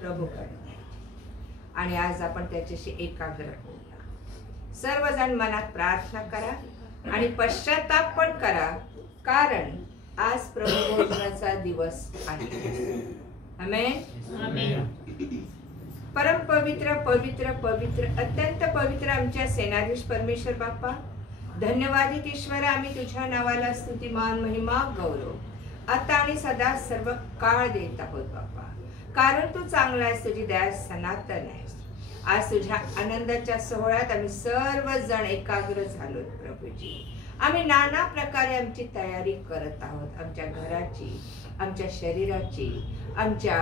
प्रभूकडे आणि आज आपण त्याच्याशी एकाग्र होऊया. सर्वजण मनात प्रार्थना करा आणि पश्चाताप पण करा, कारण आज प्रभू भोजनाचा दिवस आहे. आमेन. आमेन. परम पवित्र पवित्र पवित्र अत्यंत पवित्र आमच्या सेनाधीश परमेश्वर बाप्पा, धन्यवादित ईश्वर, आम्ही तुझ्या नावाला स्तुतिमान महिमा गौरव आता आणि सदा सर्व काळ देत आहोत बाप्पा, कारण तू चांगला आहेस, तुझी दया सनातन आहे. आज तुझ्या आनंदाच्या सोहळ्यात आम्ही सर्वजण एकाग्र झालो प्रभूजी. आम्ही नाना प्रकारे आमची तयारी करत आहोत, आमच्या घराची, आमच्या शरीराची, आमच्या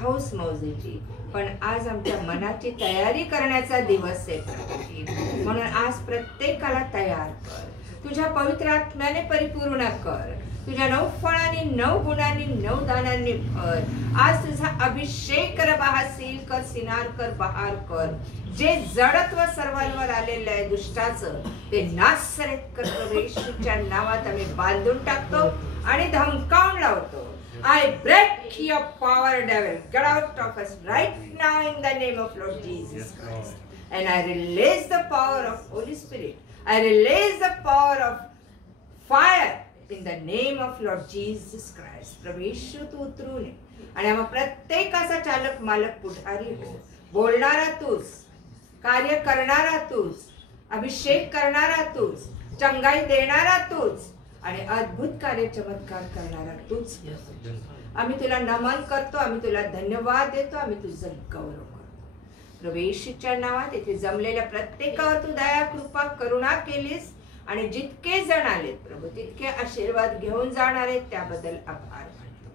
हौस मौजेची, पण आज आमच्या मनाची तयारी करण्याचा दिवस आहे प्रभूजी. म्हणून आज प्रत्येकाला तयार कर, तुझ्या पवित्र आत्म्याने परिपूर्ण कर, तुझ्या 9 फळांनी 9 गुणांनी 9 दानांनी भर. आज तुझा अभिषेक कर, बहासील कर, सिनार कर, बहार कर. जे जडत्व सर्वांवर आलेलं आहे दुष्टाचं ते नासरेत कर प्रभू येशूच्या नावात आम्ही बांधून टाकतो आणि धमकावून लावतो. I break your power, devil. Get out of us right now in the name of Lord Jesus Christ. And I release the power of Holy Spirit. I release the power of fire in the name of Lord Jesus Christ. प्रभू येशू तू उतरून ये आणि आम्हा प्रत्येकाचा चालक मालक पुढारी हो. बोलणारा तूच, कार्य करणारा तूच, अभिषेक करणारा तूच, चंगाई देणारा तूच आणि अद्भुत कार्य चमत्कार करणारा तूच. आम्ही तुला नमन करतो, आम्ही तुला धन्यवाद देतो, आम्ही तुझं गौरव करतो. प्रभू येशूच्या नावात इथे जमलेल्या प्रत्येकावर तू दया कृपा करुणा केलीस आणि जितके जण आलेत प्रभू तितके आशीर्वाद घेऊन जाणार आहेत, त्याबद्दल आभार मानतो.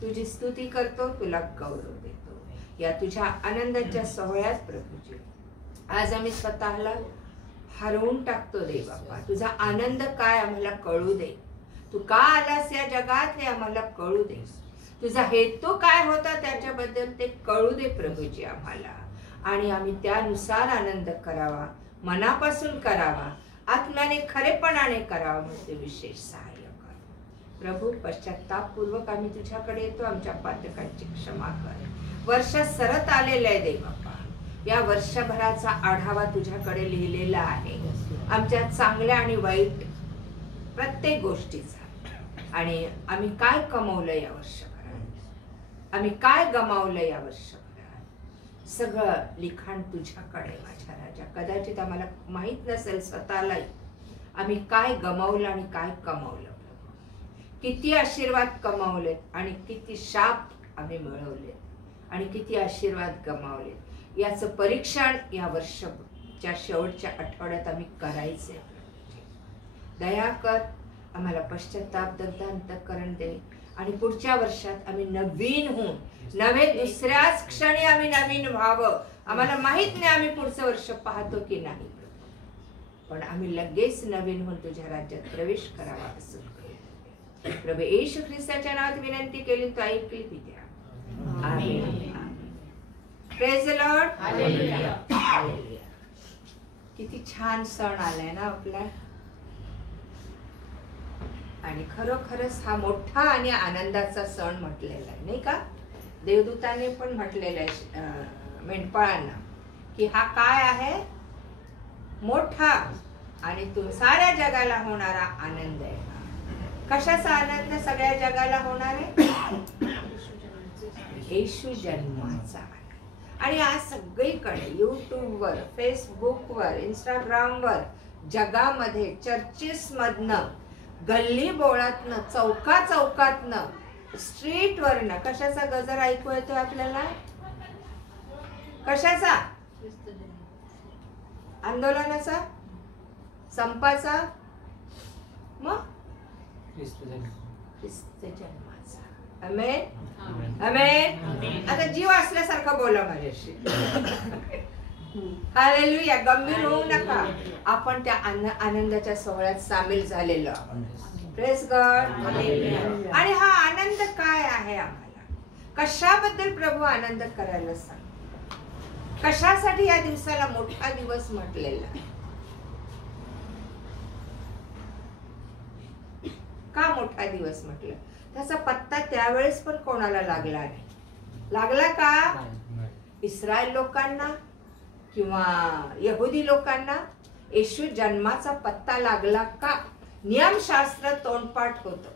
तुझी स्तुती करतो, तुला गौरव देतो. या तुझ्या आनंदाच्या सोहळ्यात प्रभूजी आज आम्ही स्वतःला हरवून टाकतो दे बाप्पा. तुझा आनंद काय आम्हाला कळू दे, तू का आलास या जगात हे आम्हाला कळू दे, तुझा हेतू काय होता त्याच्याबद्दल ते कळू दे प्रभूजी आम्हाला, आणि आम्ही त्यानुसार आनंद करावा, मनापासून करावा, आत्म्याने खरेपणाने करावा. म्हणजे विशेष सहाय्य कर प्रभू. पश्चातापपूर्वक आम्ही तुझ्याकडे येतो, आमच्या पातकांची क्षमा कर. वर्ष सरत आलेलं आहे दे बाप्पा, या वर्षभराचा आढावा तुझ्याकडे लिहिलेला आहे, आमच्या चांगल्या आणि वाईट प्रत्येक गोष्टीचा, आणि आम्ही काय कमवलं या वर्षभरात, आम्ही काय गमावलं या वर्षभरात, सगळं लिखाण तुझ्याकडे माझ्या राजा. कदाचित आम्हाला माहित नसेल स्वतःलाही आम्ही काय गमावलं आणि काय कमावलं, किती आशीर्वाद कमावलेत आणि किती शाप आम्ही मिळवलेत आणि किती आशीर्वाद गमावलेत, याचं परीक्षण या वर्षाच्या शेवटच्या आठवड्यात आम्ही करायचे. दया कर, आम्हाला पश्चाताप दग्ध अंतःकरण दे आणि पुढच्या वर्षात आम्ही नवीन होऊन नवे दुसऱ्याच क्षणी आम्ही नवीन व्हावं. आम्हाला माहित नाही आम्ही पुढचं वर्ष पाहतो की नाही, पण आम्ही लगेच नवीन होऊन तुझ्या राज्यात प्रवेश करावा असं प्रभू येशू ख्रिस्ताच्या नावात विनंती केली, तो ऐकली ती द्या. Amen. Praise the Lord. Hallelujah. Hallelujah. किती छान सण आलाय ना आपला, आणि खरोखरच हा मोठा आणि आनंदाचा सण म्हटलेला आहे नाही का. देवदूताने पण म्हटलेलं आहे मेंढपाळांना की हा काय आहे, मोठा आणि तो साऱ्या जगाला होणारा आनंद आहे. कशाचा आनंद सगळ्या जगाला होणार आहे? येशू जन्माचा. आणि आज सगळीकडे यूट्यूबवर, फेसबुकवर, इंस्टाग्रामवर, जगामध्ये चर्चेस मधनं, गल्ली बोळातनं, चौका चौकातनं, स्ट्रीटवरनं कशाचा गजर ऐकू येतो आपल्याला? कशाचा? आंदोलनाचा, संपाचा, मग ख्रिस्त जन्माचा. आमेन. आमेन. आता जीव असल्यासारखं बोला माझ्याशी. हालेलुया. गंभीर होऊ नका, आपण त्या आनंदाच्या सोहळ्यात सामील झालेलो आहोत. Praise God. आणि हा आनंद काय आहे आम्हाला? कशाबद्दल प्रभू आनंद करायला सांग? कशासाठी या दिवसाला मोठा दिवस म्हटलेला? का मोठा दिवस म्हटलं? त्याचा पत्ता त्यावेळेस पण कोणाला लागला नाही. लागला का? इस्रायल लोकांना किंवा यहुदी लोकांना येशू जन्माचा पत्ता लागला का? नियमशास्त्र तोंडपाठ होतं.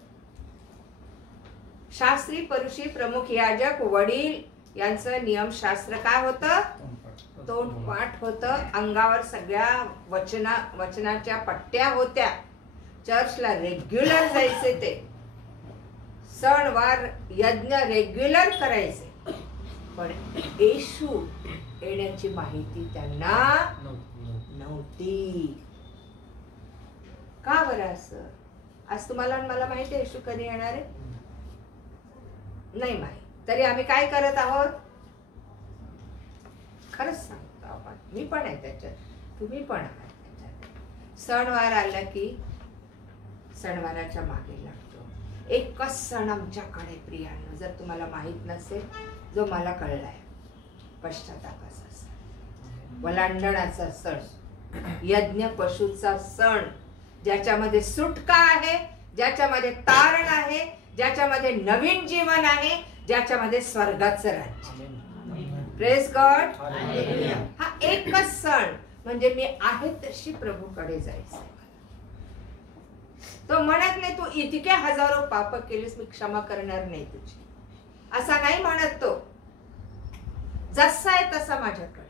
शास्त्री, परुषी, प्रमुख याजक, वडील यांचं नियमशास्त्र काय होतं? तोंडपाठ होतं. अंगावर सगळ्या वचनाच्या पट्ट्या होत्या. चर्चला रेग्युलर जायचे, ते सणवार यज्ञ रेग्युलर करायचे. पण येशू येण्याची माहिती त्यांना नव्हती. का बरं असं? आज तुम्हाला मला माहिती आहे येशू कधी येणार आहे? नाही माहित. तरी आम्ही काय करत आहोत? खरंच सांगतो आपण, मी पण आहे त्याच्यात, तुम्ही पण आहात त्याच्यात. सणवार आला की सणवाराच्या मागे लागतो. एकच सण आमच्याकडे प्रियांनो, जर तुम्हाला माहित नसेल, जो मला कळलाय, पश्चातापाचा सण, वलांडणाचा सण, यज्ञ पशुचा सण, ज्याच्यामध्ये सुटका आहे, ज्याच्यामध्ये तारण आहे, ज्याच्यामध्ये नवीन जीवन आहे, ज्याच्यामध्ये स्वर्गाचं राज्य. Praise God. हा एकच सण, म्हणजे मी आहे तशी प्रभूकडे जायचं. तो म्हणत नाही तू इतके हजारो पाप केलीस, मी क्षमा करणार नाही तुझी, असा नाही म्हणत तो. जसा आहे तसा माझ्याकडे.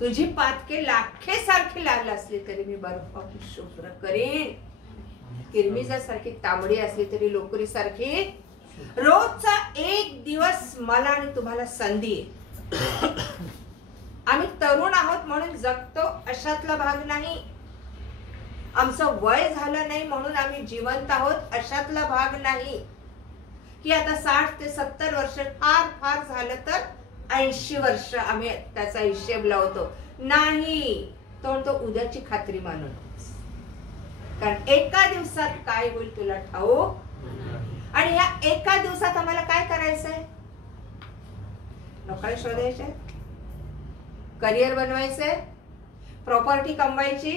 तुझी पातके लाखे सारखी लागली असली तरी मी बर्फ शुभ्र करीन. किरमिजासारखी तांबडी असली तरी लोकरी सारखी. रोजचा एक दिवस मला आणि तुम्हाला संधी आहे. आम्ही तरुण आहोत म्हणून जगतो अशातला भाग नाही. आमचं वय झालं नाही म्हणून आम्ही जिवंत आहोत अशातला भाग नाही. की आता 60 ते 70 वर्ष, फार फार झालं तर 80 वर्ष आम्ही त्याचा हिशेब लावतो. नाही, तो उद्याची खात्री मानून. कारण एका दिवसात काय होईल तुला ठाऊक. आणि या एका दिवसात आम्हाला काय करायचंय? नोकरी शोधायचे, करिअर बनवायचंय, प्रॉपर्टी कमवायची,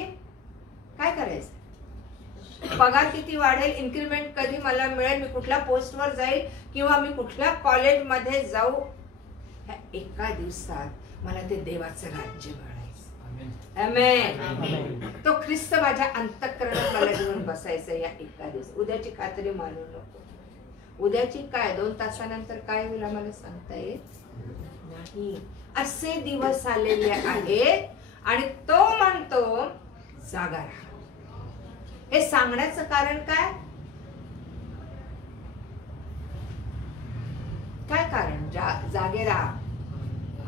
काय करायचं? पगार किती वाढेल, इन्क्रीमेंट कधी मला मिळेल, मी कुठल्या पोस्टवर जाईल किंवा मी कुठल्या कॉलेजमध्ये जाऊ. ह्या एका दिवसात मला ते देवाचं राज्य मिळायचं. आमेन. तो ख्रिस्त माझ्या अंतःकरणात मला घेऊन बसायचं या एका दिवस. उद्याची खात्री मानू नको. उद्याची काय, 2 तासानंतर काय होईल आम्हाला सांगता येत नाही. असे दिवस आलेले आहेत आणि तो म्हणतो जागा राहा. हे सांगण्याचं कारण काय? काय कारण? जागे राहा.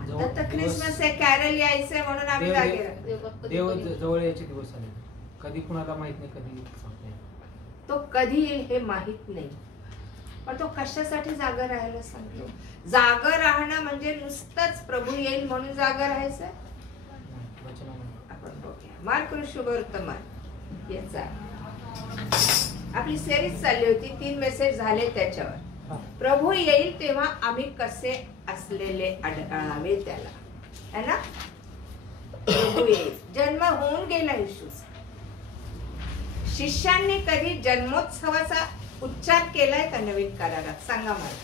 आता तर ख्रिसमस आहे, कॅरल यायचंय म्हणून आम्ही जागे राहा. देव जवळ यायचे दिवस आले. कधी कुणाला माहित नाही, कधी तो कधी येईल हे माहित नाही. पण तो कशासाठी जागा राहायला सांगतो? जागा राहणं म्हणजे नुसतंच प्रभू येईल म्हणून जागा राहायचं. आपण बघूया मार्क शुभवर्तमान याचा. आपली सेरीज चालली होती, 3 मेसेज झाले त्याच्यावर. प्रभू येईल तेव्हा आम्ही कसे असलेले आढळावे त्याला, है ना? प्रभू येईल. जन्म होऊन गेला येशूचा. शिष्यांनी कधी जन्मोत्सवाचा उच्चार केलाय का नवीन करारात? सांगा मला.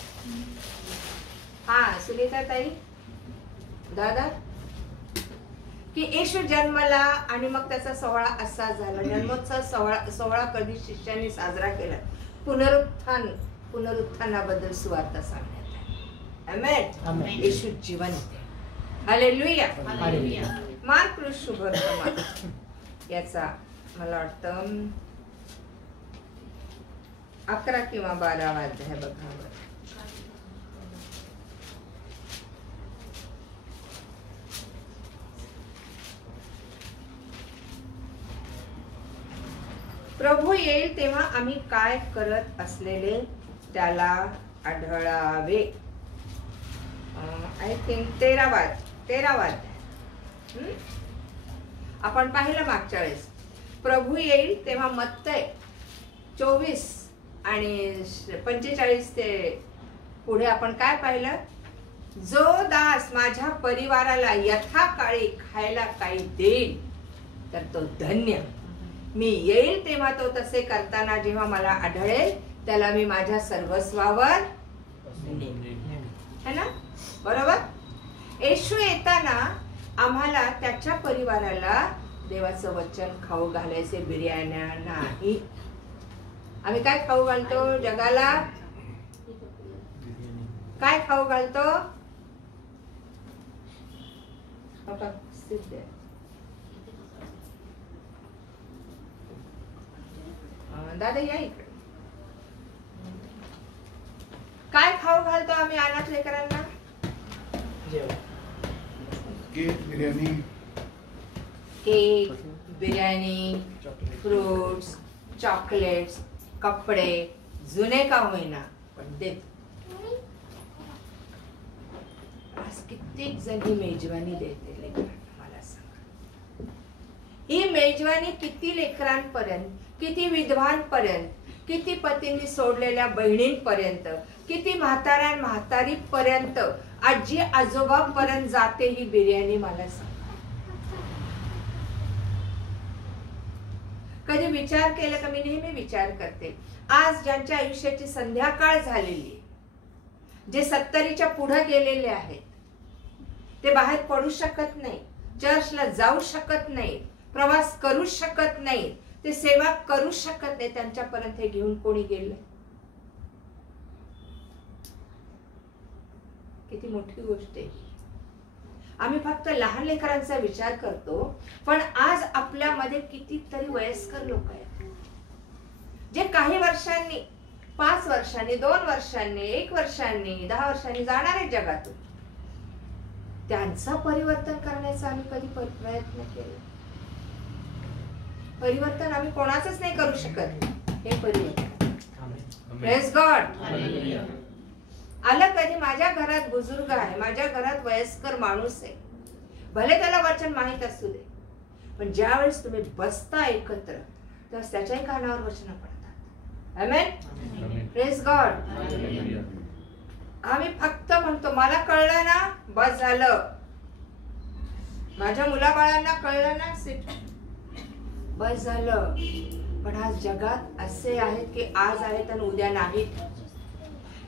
हा सुनीता ताई, दादा, की येशू जन्मला आणि मग त्याचा सोहळा असा झाला. जन्मोत्सव सोहळा कधी शिष्यांनी साजरा केला? पुनरुत्थानाबद्दल सुवार्ता सांगण्यात आहे. आमेन. येशू जिवंत. हालेलुया. मार्क शुभवर्तमान याचा मला वाटतं 11 किंवा 12 अध्याय बघावं. प्रभू येईल तेव्हा आम्ही काय करत असलेले त्याला आढळावे. आय थिंक 13 आपण पाहिलं मागच्या वेळेस. प्रभू येईल तेव्हा मत्तय 24 आणि 45 ते पुढे आपण काय पाहिलं? जो दास माझ्या परिवाराला यथाकाळी खायला काही देईल तर तो धन्य. मी येईल तेव्हा तो तसे करताना जेव्हा मला आढळेल त्याला मी माझ्या सर्वस्वावर नेईन. है ना? बरोबर. येशू येताना आम्हाला त्याच्या परिवाराला देवाचं वचन खाऊ घालायचे, बिर्याण्या नाही. आम्ही काय खाऊ घालतो जगाला? काय खाऊ घालतो? दादा या इकडे. काय खाऊ घालतो आम्ही अनाथ लेकरांना? Cake, biryani, cake, biryani, fruits, chocolates, कपडे, जुने का होईना पण देत. आज कित्येक जण ही मेजवानी देते लेकरांना. मला सांगा, ही मेजवानी किती लेकरांपर्यंत, किती विधवांपर्यंत, किती पतींनी सोडलेल्या बहिणींपर्यंत, किती म्हातारीपर्यंत, आजी आजोबापर्यंत जाते ही बिर्याणी. मला सांगा, कधी विचार केला का? मी नेहमी विचार करते, आज ज्यांच्या आयुष्याची संध्याकाळ झालेली, जे 70च्या पुढे गेलेले आहेत, ते बाहेर पडू शकत नाही, चर्चला जाऊ शकत नाही, प्रवास करू शकत नाही, ते सेवा करू शकत नाही. त्यांच्यापर्यंत हे घेऊन कोणी गेलं? किती मोठी गोष्ट आहे. आम्ही फक्त लहान लेकरांचा विचार करतो, पण आज आपल्यामध्ये कितीतरी वयस्कर लोक आहेत, जे काही वर्षांनी, 5 वर्षांनी, 2 वर्षांनी, 1 वर्षांनी, 10 वर्षांनी जाणार आहेत जगातून. त्यांचं परिवर्तन करण्याचा आम्ही कधी प्रयत्न केला? परिवर्तन आम्ही कोणाचंच नाही करू शकत. हे परिवर्तन प्रेज गॉड आलं कधी? माझ्या घरात बुजुर्ग आहे, माझ्या घरात वयस्कर माणूस आहे, भले त्याला वचन माहित असू दे, पण ज्या वेळेस तुम्ही बसता एकत्र तेव्हा त्याच्याही कानावर वचन पडतात. Amen, praise God. आम्ही फक्त म्हणतो मला कळलं ना, बस झालं. माझ्या मुलाबाळांना कळलं ना, बस झालं. पण आज जगात असे आहेत की आज आहेत आणि उद्या नाहीत.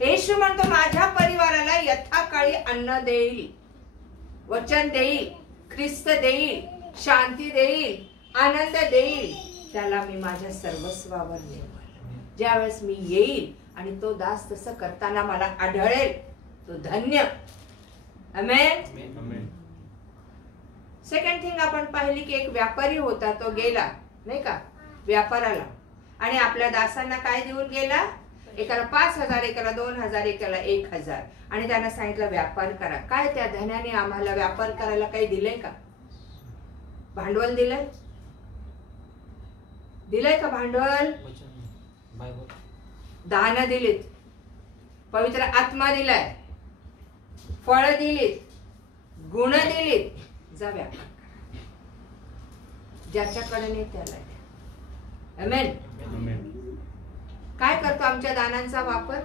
येशू म्हणतो माझ्या परिवाराला यथाकाळी अन्न देईल, वचन देईल, ख्रिस्त देईल, शांती देईल, आनंद देईल. त्याला मी माझ्या सर्वस्वावर नेवल. ज्यावेळेस मी येईल आणि तो दास तसं करताना मला आढळेल, तो धन्य. आमेन. सेकंड थिंग आपण पाहिली की एक व्यापारी होता, तो गेला नाही का व्यापाराला, आणि आपल्या दासांना काय देऊन गेला? एकाला 5,000, एकाला 2,000, एकाला 1,000, आणि त्यांना सांगितलं व्यापार करा. काय त्या धनाने आम्हाला व्यापार करायला काही दिलंय का? भांडवल दिलंय? दिलंय का भांडवल? दान दिलीत, पवित्र आत्मा दिलाय, फळ दिलीत, गुण दिलीत. जा व्यापार करा. ज्याच्याकडे नाही त्याला द्या. आमेन. काय करतो आमच्या दानांचा वापर?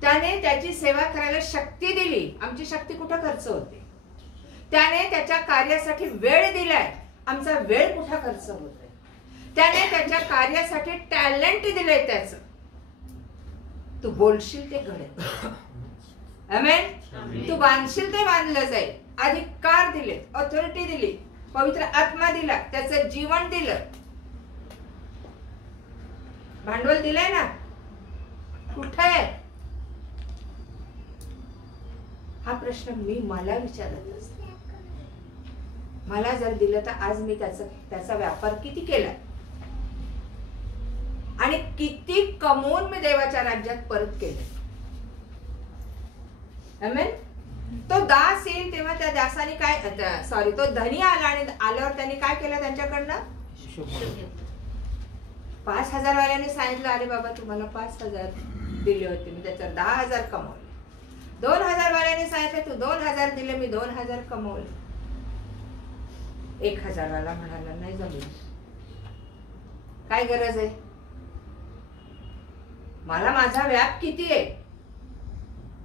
त्याने त्याची सेवा करायला शक्ती दिली. आमची शक्ती कुठं खर्च होते? त्याने त्याच्या कार्यासाठी वेळ दिलाय. आमचा वेळ कुठं खर्च होतोय? त्याने त्याच्या कार्यासाठी टॅलेंट दिलंय. त्याचं तू बोलशील ते घडेल. आमेन. तू बांधशील ते बांधलं जाईल. अधिकार दिले, ऑथॉरिटी दिली, पवित्र आत्मा दिला, त्याचं जीवन दिलं, भांडवल दिलंय ना. कुठे आहे हा प्रश्न मी मला विचारत असते. मला जर दिलं तर आज मी त्याचा व्यापार किती केला आणि किती कमवून मी देवाच्या राज्यात परत केलं. आमेन. तो दास येईल तेव्हा त्या दासाने काय, सॉरी, तो धनी आला आणि आल्यावर त्यांनी काय केलं? त्यांच्याकडनं 5,000 वाल्यांनी सांगितलं अरे बाबा तुम्हाला 5,000 दिले होते, मी त्याच्यावर 10,000 कमवले. 2,000 वाल्यांनी सांगितलं तू 2,000 दिले, मी 2,000 कमवले. 1,000 वाला म्हणाला नाही जमलं, काय गरज आहे, मला माझा व्याप किती आहे,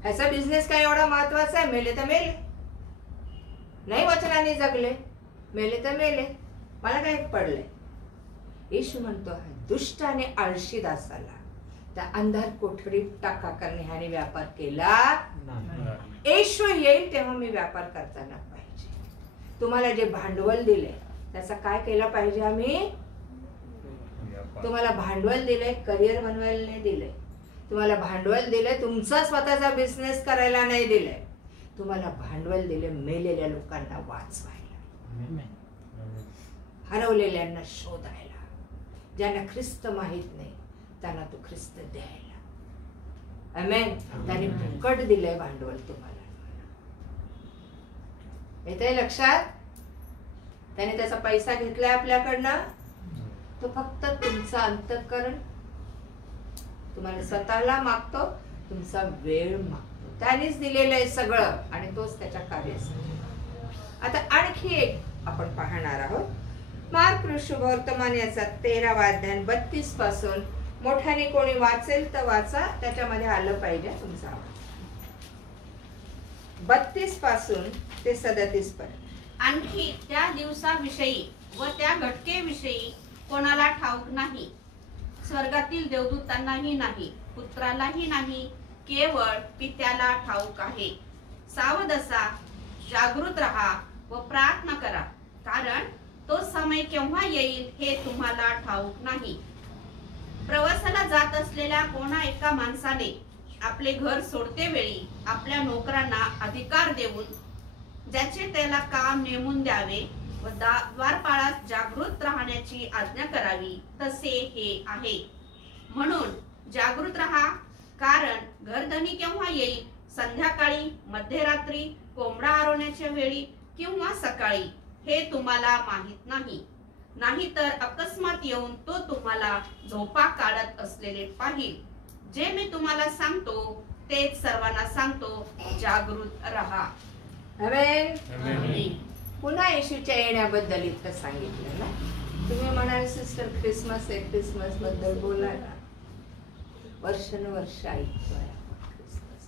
ह्याचा बिझनेस काय एवढा महत्वाचा आहे. मेले तर मेले, नाही वचनाने जगले, मेले तर मेले, मला काय पडलंय. येशू म्हणतो दुष्ट आणि आळशी दासाला त्या अंधार कोठडीत टाका करणे ह्याने व्यापार केला नाही. येशू येईल तेव्हा मी व्यापार करताना पाहिजे. तुम्हाला जे भांडवल दिले त्याचा काय केला पाहिजे आम्ही? तुम्हाला भांडवल दिलंय करिअर बनवायला नाही दिलंय. तुम्हाला भांडवल दिलंय तुमचा स्वतःचा बिझनेस करायला नाही दिलंय. तुम्हाला भांडवल दिले मेलेल्या लोकांना वाचवायला, हरवलेल्यांना शोधायला, ज्यांना ख्रिस्त माहित नाही त्यांना तो ख्रिस्त द्यायला. आमेन. त्याने फुकट दिलंय भांडवल तुम्हाला. येतंय लक्षात? त्याने त्याचा पैसा घेतलाय आपल्याकडनं. तो फक्त तुमचं अंतःकरण, तुम्हाला स्वतःला मागतो, तुमचा वेळ मागतो. त्यानेच दिलेलं आहे सगळं आणि तोच त्याच्या कार्यासाठी. आता आणखी एक आपण पाहणार आहोत. मार्क शुभवर्तमान याचा 13वा अध्याय 32 पासून. मोठ्याने कोणी वाचेल तर वाचा, त्याच्यामध्ये आलं पाहिजे तुमचा आवाज. 32 पासून ते 37 पर्यंत. आणखी त्या दिवसाविषयी व त्या घटकेविषयी कोणाला ठाऊक नाही, स्वर्गातील देवदूतांनाही नाही, पुत्रालाही नाही, केवळ पित्याला ठाऊक आहे. सावध असा, जागृत राहा व प्रार्थना करा, कारण तो समय केव्हा येईल हे तुम्हाला ठाऊक नाही. प्रवासाला जात असलेल्या कोणा एका माणसाने आपले घर सोडते वेळी आपल्या नोकरांना अधिकार देऊन ज्याचे त्याला काम नेमून द्यावे व द्वारपाळात जागृत राहण्याची आज्ञा करावी, तसे हे आहे. म्हणून जागृत राहा, कारण घरधनी केव्हा येईल, संध्याकाळी, मध्यरात्री, कोंबडा आरवण्याच्या वेळी किंवा सकाळी, हे तुम्हाला माहित नाही. नाहीतर अकस्मात येऊन तो तुम्हाला झोपा काढत असलेले पाहिल. जे मी तुम्हाला सांगतो तेच सर्वांना सांगतो, जागृत राहा. आमेन. पुन्हा येशूच्या येण्याबद्दल इतकं सांगितलं ना. तुम्ही म्हणाल सिस्टर ख्रिसमस आहे, ख्रिसमस बद्दल बोला ना. वर्षानुवर्ष ऐकतोय ख्रिसमस,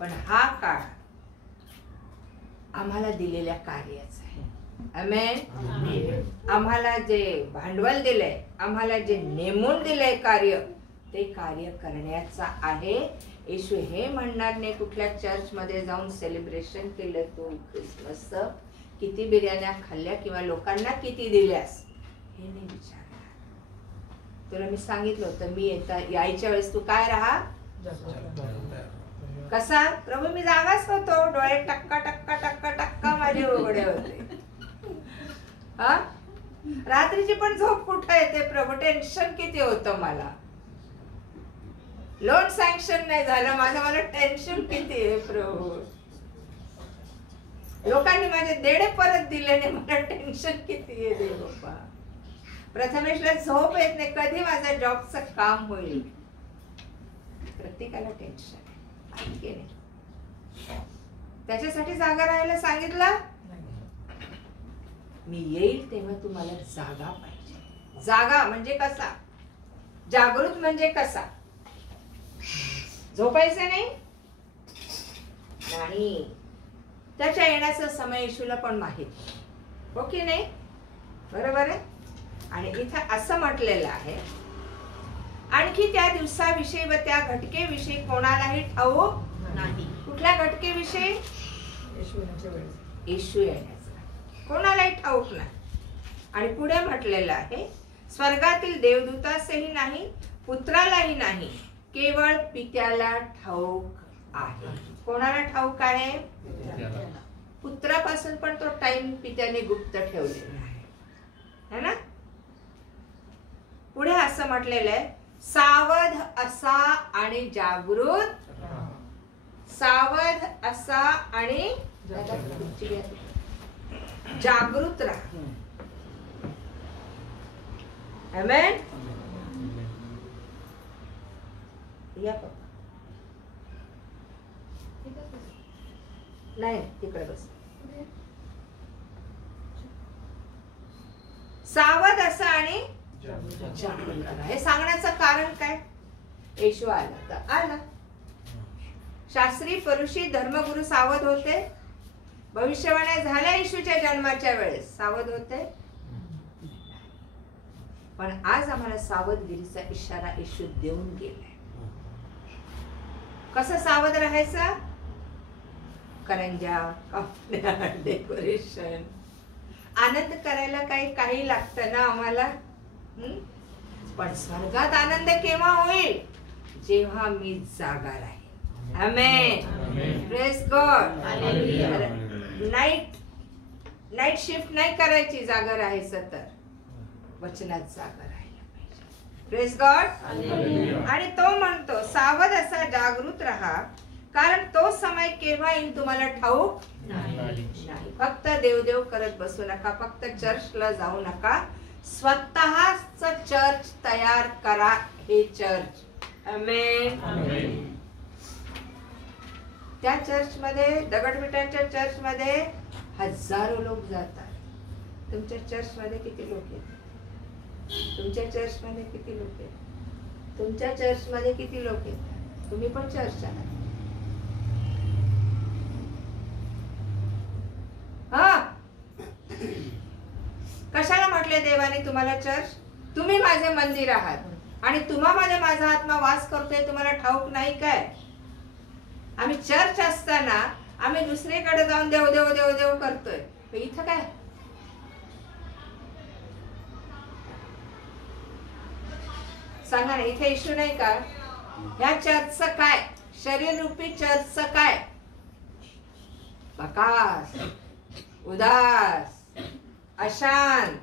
पण हा काळ आम्हाला दिलेल्या कार्याचा आहे. आमेन. आम्हाला जे भांडवल दिलंय, आम्हाला जे नेमून दिलंय कार्य, ते कार्य करण्याचा आहे. येशू हे म्हणणार नाही कुठल्या चर्च मध्ये जाऊन सेलिब्रेशन केलं तू ख्रिसमसचं, किती बिर्याण्या खाल्ल्या किंवा लोकांना किती दिल्यास, हे नाही विचारणार. तुला मी सांगितलं होतं, मी यायच्या वेळेस तू काय राहा, कसा प्रभू मी जागाच होतो, डोळे टक्का टक्का टक्का टक्का माझे उघडे होते. हा, रात्रीची पण झोप कुठं येते प्रभू, टेन्शन किती होतं मला. लोन सँक्शन नाही झालं माझं, मला टेन्शन किती आहे प्रभू. लोकांनी माझे देणे परत दिले नाही, मला टेन्शन किती आहे देव बाप्पा. प्रथमेशला झोप येत नाही, कधी माझ्या जॉबचं काम होईल. प्रत्येकाला टेन्शन आहे, त्याच्यासाठी जागा राहायला सांगितलं. मी येईल तेव्हा तुम्हाला जागा पाहिजे. जागा म्हणजे कसा, जागृत म्हणजे कसा, झोपायचं नाही. त्याच्या येण्याचा समय येशूला पण माहित, हो की नाही, बरोबर आहे. आणि इथं असं म्हटलेलं आहे, आणखी त्या दिवसाविषयी व त्या घटकेविषयी कोणालाही ठाऊक नाही. कुठल्या घटकेविषयी? येशू येण्याचा कोणालाही ठाऊक नाही. आणि पुढे म्हटलेलं आहे, स्वर्गातील देवदूतासही नाही, पुत्रालाही नाही, केवळ पित्याला ठाऊक आहे. कोणाला ठाऊक आहे? पुत्रापासून पण तो टाइम पित्याने गुप्त ठेवलेला आहे ना. पुढे असं म्हटलेलं आहे, सावध असा आणि जागृत, सावध असा आणि जागृत राहा. आमेन. या नाही तिकडे बस. सावध असा आणि जागृत राहा. हे सांगण्याचं कारण काय? येशू आला तर आला. शास्त्री फरीसी धर्मगुरू सावध होते. भविष्यवाण्या झाल्या येशूच्या जन्माच्या वेळेस, सावध होते. पण आज आम्हाला सावधगिरीचा इशारा येशू देऊन गेलाय. कसं सावध राहायचं? करंजा, कापण्या, डेकोरेशन, आनंद करायला काही लागतं ना आम्हाला. पण स्वर्गात आनंद केव्हा होईल? जेव्हा मी जागा राहील. Amen. Praise God. Night shift नाही करायची जागा राहायचं तर वचनात जागा राहायला पाहिजे. Praise God. आणि तो म्हणतो सावध असा जागृत राहा, कारण तो समय केव्हा येईल तुम्हाला ठाऊक नाही. फक्त देवदेव करत बसू नका, फक्त चर्चला जाऊ नका, स्वतःच चर्च तयार करा. हे चर्च. आमेन. त्या चर्च मध्ये, दगडविटांच्या चर्च मध्ये हजारो लोक जातात. तुमच्या चर्च मध्ये किती लोक आहेत? तुमच्या चर्च मध्ये किती लोक आहेत? तुमच्या चर्च मध्ये किती लोक आहेत? तुम्ही पण चर्च आहात. हा, कशाला म्हटले देवाने तुम्हाला चर्च? तुम्ही माझे मंदिर आहात आणि तुम्हामध्ये माझा आत्मा वास करतोय. तुम्हाला ठाऊक नाही काय? आम्ही चर्च असताना आम्ही दुसरीकडे जाऊन देव देव देव देव करतोय. इथं काय? सांगा ना, इथे इश्यू नाही का? ह्या चर्चचं काय? शरीर रूपी चर्चचं काय? बकास, उदास, अशांत.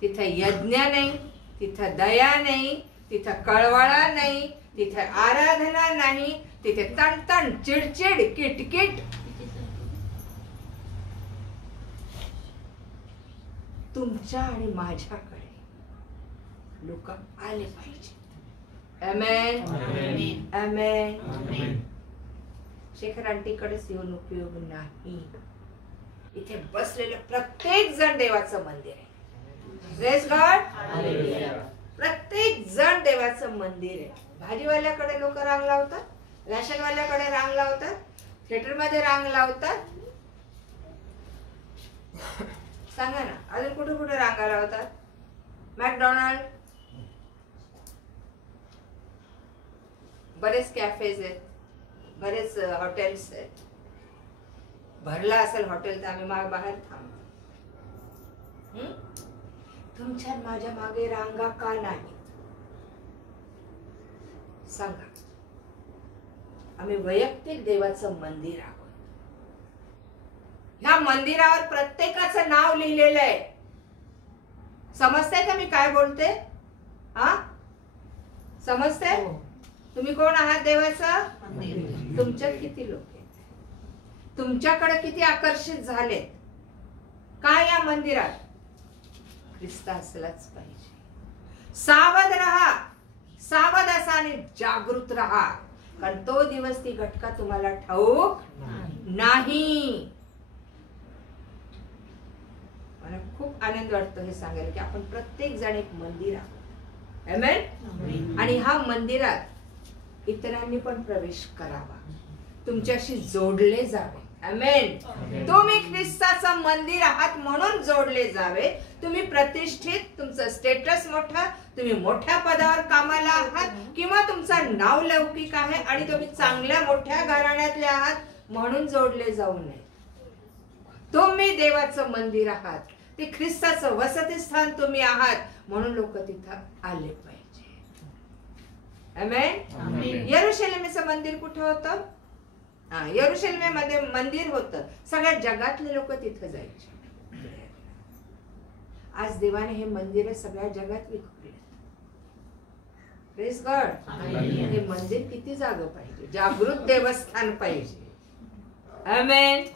तिथं यज्ञ नाही, तिथं दया नाही, तिथं कळवळा नाही, तिथे आराधना नाही, तिथे तणतण, चिडचिड, किटकिट. तुमच्या आणि माझ्याकडे लोक आले पाहिजे. आमेन. आमेन. शेखर आंटीकडेच येऊन उपयोग नाही. इथे बसलेलं प्रत्येक जण देवाचं मंदिर आहे. Praise God. प्रत्येक जण देवाचं मंदिर आहे. भाजीवाल्याकडे लोक रांग लावतात, राशनवाल्याकडे रांग लावतात, थिएटर मध्ये रांग लावतात. सांगा ना, अजून कुठे कुठे रांगा लावतात? मॅकडोनाल्ड, बरेच कॅफेज आहेत, बरेच हॉटेल्स आहेत. भरला असेल हॉटेल तर आम्ही बाहेर थांबतो. तुमच्या माझ्या मागे रांगा का नाही? सांगा. आम्ही वैयक्तिक देवाचं मंदिर आहोत. ह्या मंदिरावर प्रत्येकाचं नाव लिहिलेलं आहे. समजतंय का मी काय बोलते? हा, समजतंय? तुम्ही कोण आहात? देवाचं मंदिर. तुमच्यात किती लोक आहेत? तुमच्याकडे किती आकर्षित झालेत? काय या मंदिरात? ख्रिस्त असलाच पाहिजे. सावध राहा, सावध असा आणि जागृत राहा, कारण तो दिवस ती घटका तुम्हाला ठाऊक नाही. मला खूप आनंद वाटतो हे सांगायला की आपण प्रत्येक जण एक मंदिर आहोत. आमेन. आणि हा मंदिरात इतरांनी पण प्रवेश करावा, तुमच्याशी जोडले जावे. आमेन. तुम्ही ख्रिस्ताचं मंदिर आहात म्हणून जोडले जावे. तुम्ही प्रतिष्ठित, तुमचं स्टेटस मोठं, तुम्ही मोठ्या पदावर कामाला आहात किंवा तुमचं नाव लौकिक आहे आणि तुम्ही चांगल्या मोठ्या घराण्यातले आहात म्हणून जोडले जाऊ नये. तुम्ही देवाचं मंदिर आहात, ते ख्रिस्ताचं वसतिस्थान तुम्ही आहात म्हणून लोक तिथं आले पाहिजे. आमेन. यरुशलेमेचं मंदिर कुठं होतं? यरुशलेमेमध्ये मंदिर होतं. सगळ्या जगातले लोक तिथं जायचे. आज देवाने हे मंदिर सगळ्या जगात विखुरले. Praise God. हे मंदिर किती जागं पाहिजे, जागृत देवस्थान पाहिजे. आमेन.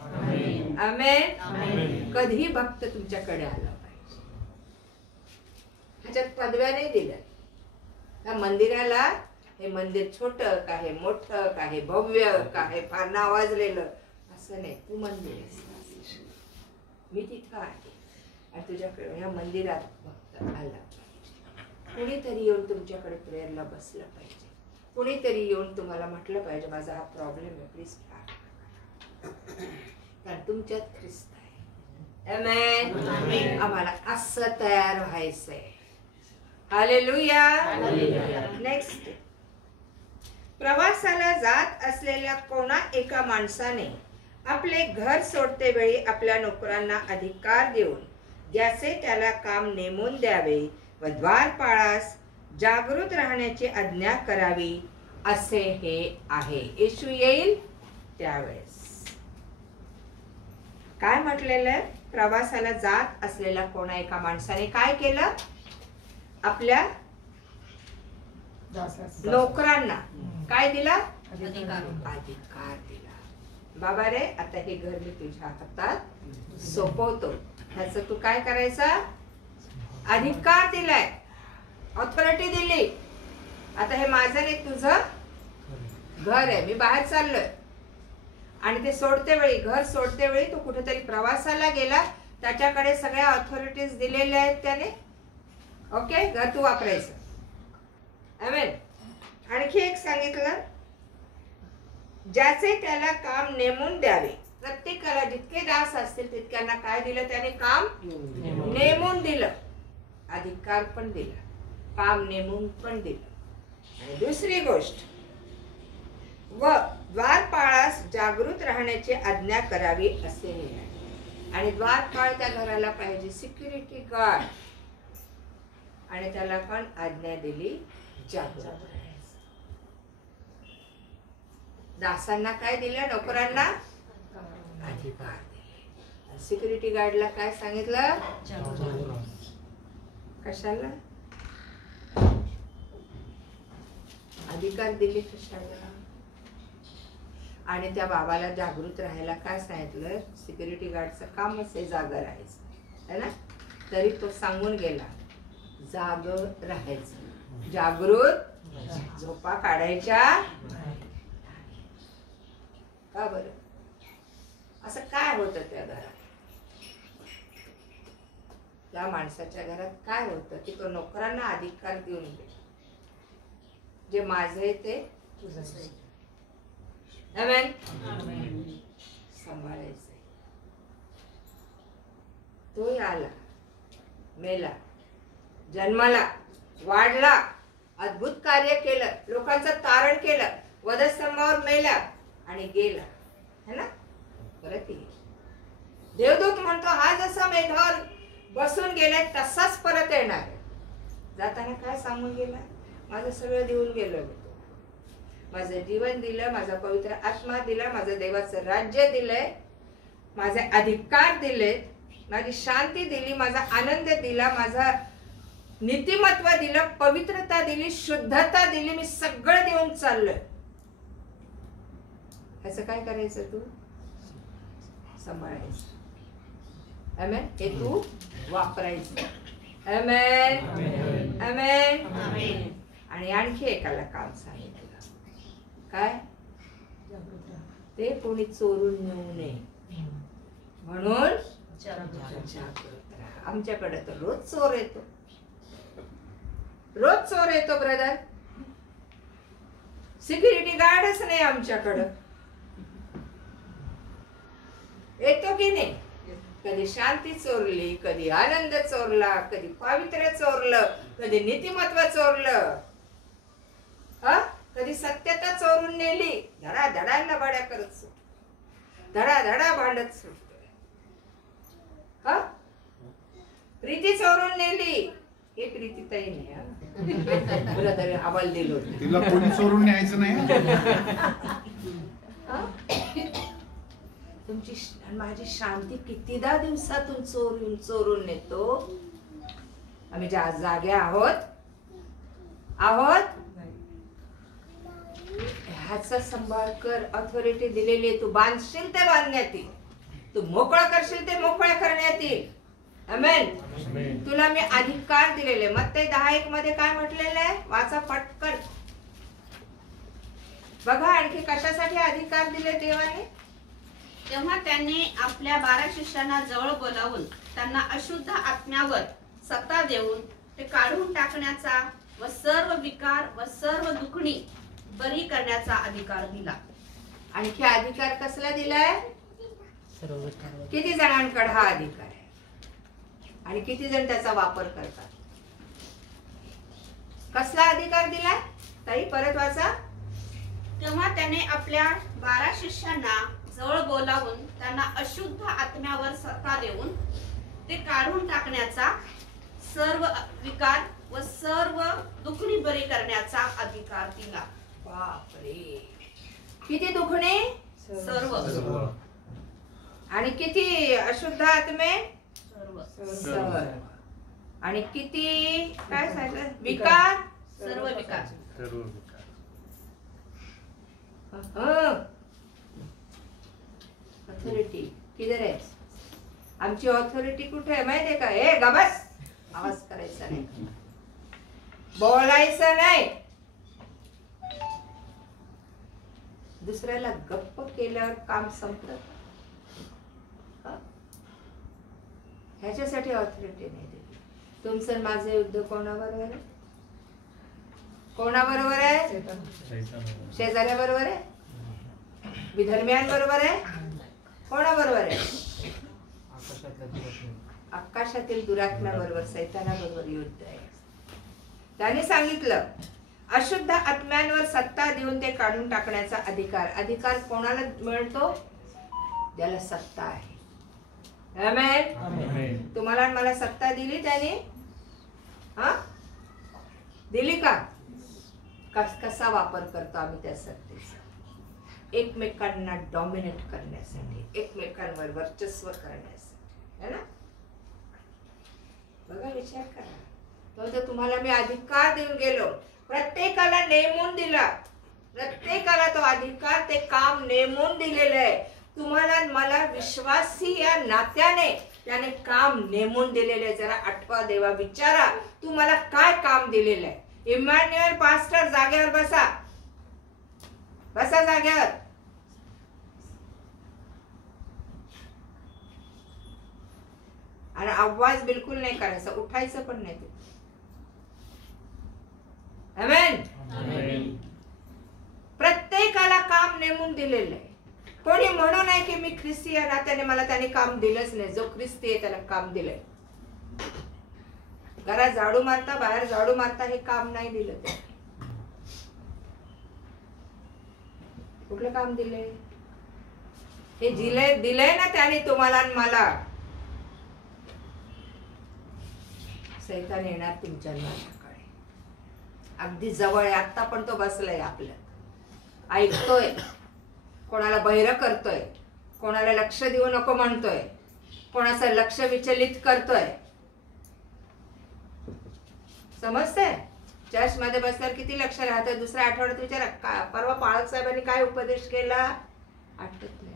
आमेन. कधी भक्त तुमच्याकडे आला पाहिजे. ह्याच्यात पदव्या नाही दिल्या. त्या मंदिराला हे मंदिर छोटं का हे मोठं का हे भव्य का हे फार नावाजलेलं असं नाही. तू मंदिर आहेस, मी तिथं आहे आणि तुझ्याकडे ह्या मंदिरात भक्त आला पाहिजे. कुणीतरी येऊन तुमच्याकडे प्रेयरला बसलं पाहिजे. कुणीतरी येऊन तुम्हाला म्हटलं पाहिजे माझा हा प्रॉब्लेम आहे, प्लीज कारण तुमच्यात ख्रिस्त आहे. आमेन. आम्हाला असं तयार व्हायचंय. हालेलुया. हालेलुया. नेक्स्ट, प्रवासाला जात असलेल्या कोणा एका माणसाने आपले घर सोडते वेळी आपल्या नोकरांना अधिकार देऊन ज्याचे त्याला काम नेमून द्यावे व द्वारपाळास जागृत राहण्याची आज्ञा करावी असे हे आहे. येशू येईल त्यावेळेस काय म्हटलेलं आहे? प्रवासाला जात असलेल्या कोणा एका माणसाने काय केलं? आपल्या नोकरांना काय दिला? अधिकार दिला. बाबा रे, आता हे घर मी तुझ्या हातात सोपवतो. ह्याच तू काय करायचा? अधिकार दिलाय, ऑथॉरिटी दिली. आता हे माझं नाही, तुझं घर आहे. मी बाहेर चाललोय आणि ते सोडते वेळी, घर सोडते वेळी तो कुठेतरी प्रवासाला गेला, त्याच्याकडे सगळ्या ऑथॉरिटीज दिलेल्या आहेत त्याने. ओके, घर तू वापरायचं. आमेन. आणखी एक सांगितलं, ज्याचे त्याला काम नेमून द्यावे. प्रत्येकाला जितके दास असतील तितक्यांना काय दिलं त्याने? काम नेमून दिलं, अधिकार पण दिला, काम नेमून पण दिलं. आणि दुसरी गोष्ट, व द्वारपाळास जागृत राहण्याची आज्ञा करावी असे हे आहे. आणि द्वारपाळ त्या घराला पाहिजे, सिक्युरिटी गार्ड. आणि त्याला पण आज्ञा दिली जागृत राहायचं. दासांना काय दिलं? नोकरांना अधिकार दिले. सिक्युरिटी गार्डला काय सांगितलं? कशाला अधिकार दिले? कशाला? आणि त्या बाबाला जागृत राहायला काय सांगितलं? सिक्युरिटी गार्डचं कामच आहे जागा राहायचं, है ना? तरी तो सांगून गेला, जाग राहायचं, जागृत झोपा काढायच्या. का बरं? असं काय होतं त्या घरात? त्या माणसाच्या घरात काय होतं की तो नोकरांना अधिकार देऊन गेला, जे माझं आहे ते तुझं आहे. आमेन. सांभाळायचंय. तो आला, मेला, जन्माला, वाढला, अद्भुत कार्य केलं, लोकांचं तारण केलं, वधस्तंभावर मेला आणि गेला, है ना? परत येईल. देवदूत म्हणतो हा जसा मेघावर बसून गेलाय तसाच परत येणार. जाताना काय सांगून गेला? माझं सगळं देऊन गेलं, माझं जीवन दिलं, माझा पवित्र आत्मा दिला, माझं देवाचं राज्य दिलंय, माझे अधिकार दिलेत, माझी शांती दिली, माझा आनंद दिला, माझा नीतिमत्व दिलं, पवित्रता दिली, शुद्धता दिली, मी सगळं देऊन चाललोय. ह्याचं काय करायचं? तू सांभाळायचं. आमेन. हे तू वापरायचं. आमेन. आमेन. आमेन. आणि आणखी एकाला काम सांगितलं, काय? ते कोणी चोरून नेऊ नये म्हणून जागृत राहा. आमच्याकडे तर रोज चोर येतो, रोज चोर येतो ब्रदर. सिक्युरिटी गार्डच नाही आमच्याकडं. येतो की नाही? कधी शांती चोरली, कधी आनंद चोरला, कधी पवित्र चोरलं, कधी नीतिमत्व चोरलं, कधी सत्यता चोरून नेली. धडा धडांना भाड्या करत सुट, धडा धडा भांडत सुटतोय. प्रीती चोरून नेली. हे प्रीती ताई नाही, ब्रदर हवाल दिलो, तिला कोणी चोरून न्यायचं नाही. तुमची माझी शांती कितीदा दिवसातून चोरून नेतो. आम्ही ज्या जागे आहोत ह्याचा सांभाळ कर. ऑथॉरिटी दिलेली आहे, तू बांधशील ते बांधण्यात येईल, तू मोकळा करशील ते मोकळा करण्यात येईल. आमेन. तुला मी अधिकार दिलेले. मत्ते 10:1 मध्ये काय म्हटलेलं आहे? वाचा पटकन. बघा आणखी कशासाठी अधिकार दिले देवाने. तेव्हा त्यांनी आपल्या 12 शिष्यांना जवळ बोलावून त्यांना अशुद्ध आत्म्यावर सत्ता देऊन ते काढून टाकण्याचा व सर्व विकार व सर्व दुखणी बरी करण्याचा अधिकार दिला. आणखी अधिकार कसला दिलाय? किती जणांकडे हा अधिकार आहे आणि किती जण त्याचा वापर करतात? कसला अधिकार दिलाय ताई? परत वाचा. तेव्हा त्याने आपल्या 12 शिष्यांना जवळ बोलावून त्यांना अशुद्ध आत्म्यावर सत्ता देऊन ते काढून टाकण्याचा, सर्व विकार व सर्व दुखणी बरी करण्याचा अधिकार दिला. बापरे, किती दुखणे? सर्व. आणि किती अशुद्ध आत्मे? सर्व. आणि किती काय सांगितलं? विकार? सर्व विकार. ऑथॉरिटी किधर आहे? आमची ऑथॉरिटी कुठे आहे माहितीये का? हे गबस, आवाज करायचा नाही, बोलायचं नाही. दुसऱ्याला गप्प केल्यावर काम संपतं. ह्याच्यासाठी ऑथॉरिटी नाही दिली. तुमचं आणि माझं युद्ध कोणाबरोबर आहे? कोणाबरोबर आहे? शेजाऱ्याबरोबर आहे? विधर्मियांबरोबर आहे? कोणाबरोबर आहे? आकाशातल्या दुरात्म्या. आकाशातील दुरात्म्याबरोबर, सैतानाबरोबर युद्ध आहे. त्याने सांगितलं अशुद्ध आत्म्यांवर सत्ता देऊन ते काढून टाकण्याचा अधिकार. अधिकार कोणाला मिळतो? ज्याला सत्ता आहे. आमेन. तुम्हाला आणि मला सत्ता दिली त्याने? हा, दिली का? कसा वापर करतो आम्ही त्या सत्तेचा? एकमेकांना डॉमिनेट करण्यासाठी, एकमेकांवर वर्चस्व करण्यासाठी, है ना? बघा, विचार करा. तर तुम्हाला मी अधिकार देऊन गेलो, प्रत्येकाला नेमून दिला, प्रत्येकाला तो अधिकार, ते काम नेमून दिलेलं आहे. तुम्हाला मला विश्वासी या नात्याने त्याने काम नेमून दिलेलं आहे. जरा आठवा, देवा, विचारा तू मला काय काम दिलेलं आहे. इमॅन्युअल पास्टर, जागेवर बसा, बसा जागेवर. आणि आवाज बिलकुल नाही करायचा, उठायचं पण नाही. आमेन. प्रत्येकाला काम नेमून दिलेलं आहे. कोणी म्हणू नाही की मी ख्रिस्ती या नात्याने मला त्याने काम दिलंच नाही. जो ख्रिस्ती आहे त्याला काम दिलंय. घरात झाडू मारता, बाहेर झाडू मारता, हे काम नाही दिलं ते. कुठलं काम दिलंय? हे दिलंय ना त्याने तुम्हाला आणि मला. सैतान येणार तुमच्या माझ्याकडे, अगदी जवळ आहे. आता पण तो बसलाय आपल्या, ऐकतोय, कोणाला बहिरं करतोय, कोणाला लक्ष देऊ नको म्हणतोय, कोणाचं लक्ष विचलित करतोय. समजतंय? चर्च मध्ये बसल्यावर किती लक्ष राहतं. दुसऱ्या आठवड्यात विचारा, परवा पाळक साहेबांनी काय उपदेश केला आठवत नाही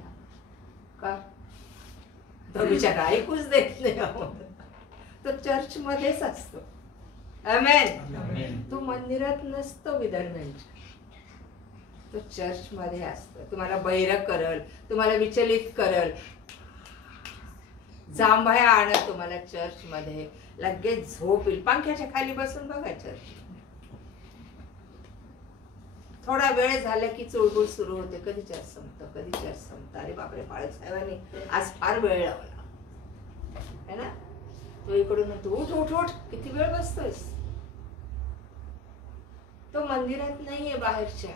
का? तो विचार ऐकूच देत नाही. तो चर्च मध्येच असतो. आमेन. तो मंदिरात नसतो विधर्म्यांच्या, तो चर्च मध्ये असतो. तुम्हाला बहिरं करल, तुम्हाला विचलित करल, जांभया आणत तुम्हाला चर्च मध्ये, लगेच झोप येईल. पंख्याच्या खाली बसून बघा चर्च. थोडा वेळ झाला की चुळबुळ सुरू होते. कधी चर्च संपतं, कधी चर्च संपतं. अरे बापरे, पाळक साहेबांनी आज फार वेळ लावला, है ना? तो इकडून म्हणतो, उठ उठ उठ, किती वेळ बसतोयस? तो मंदिरात नाहीये बाहेरच्या,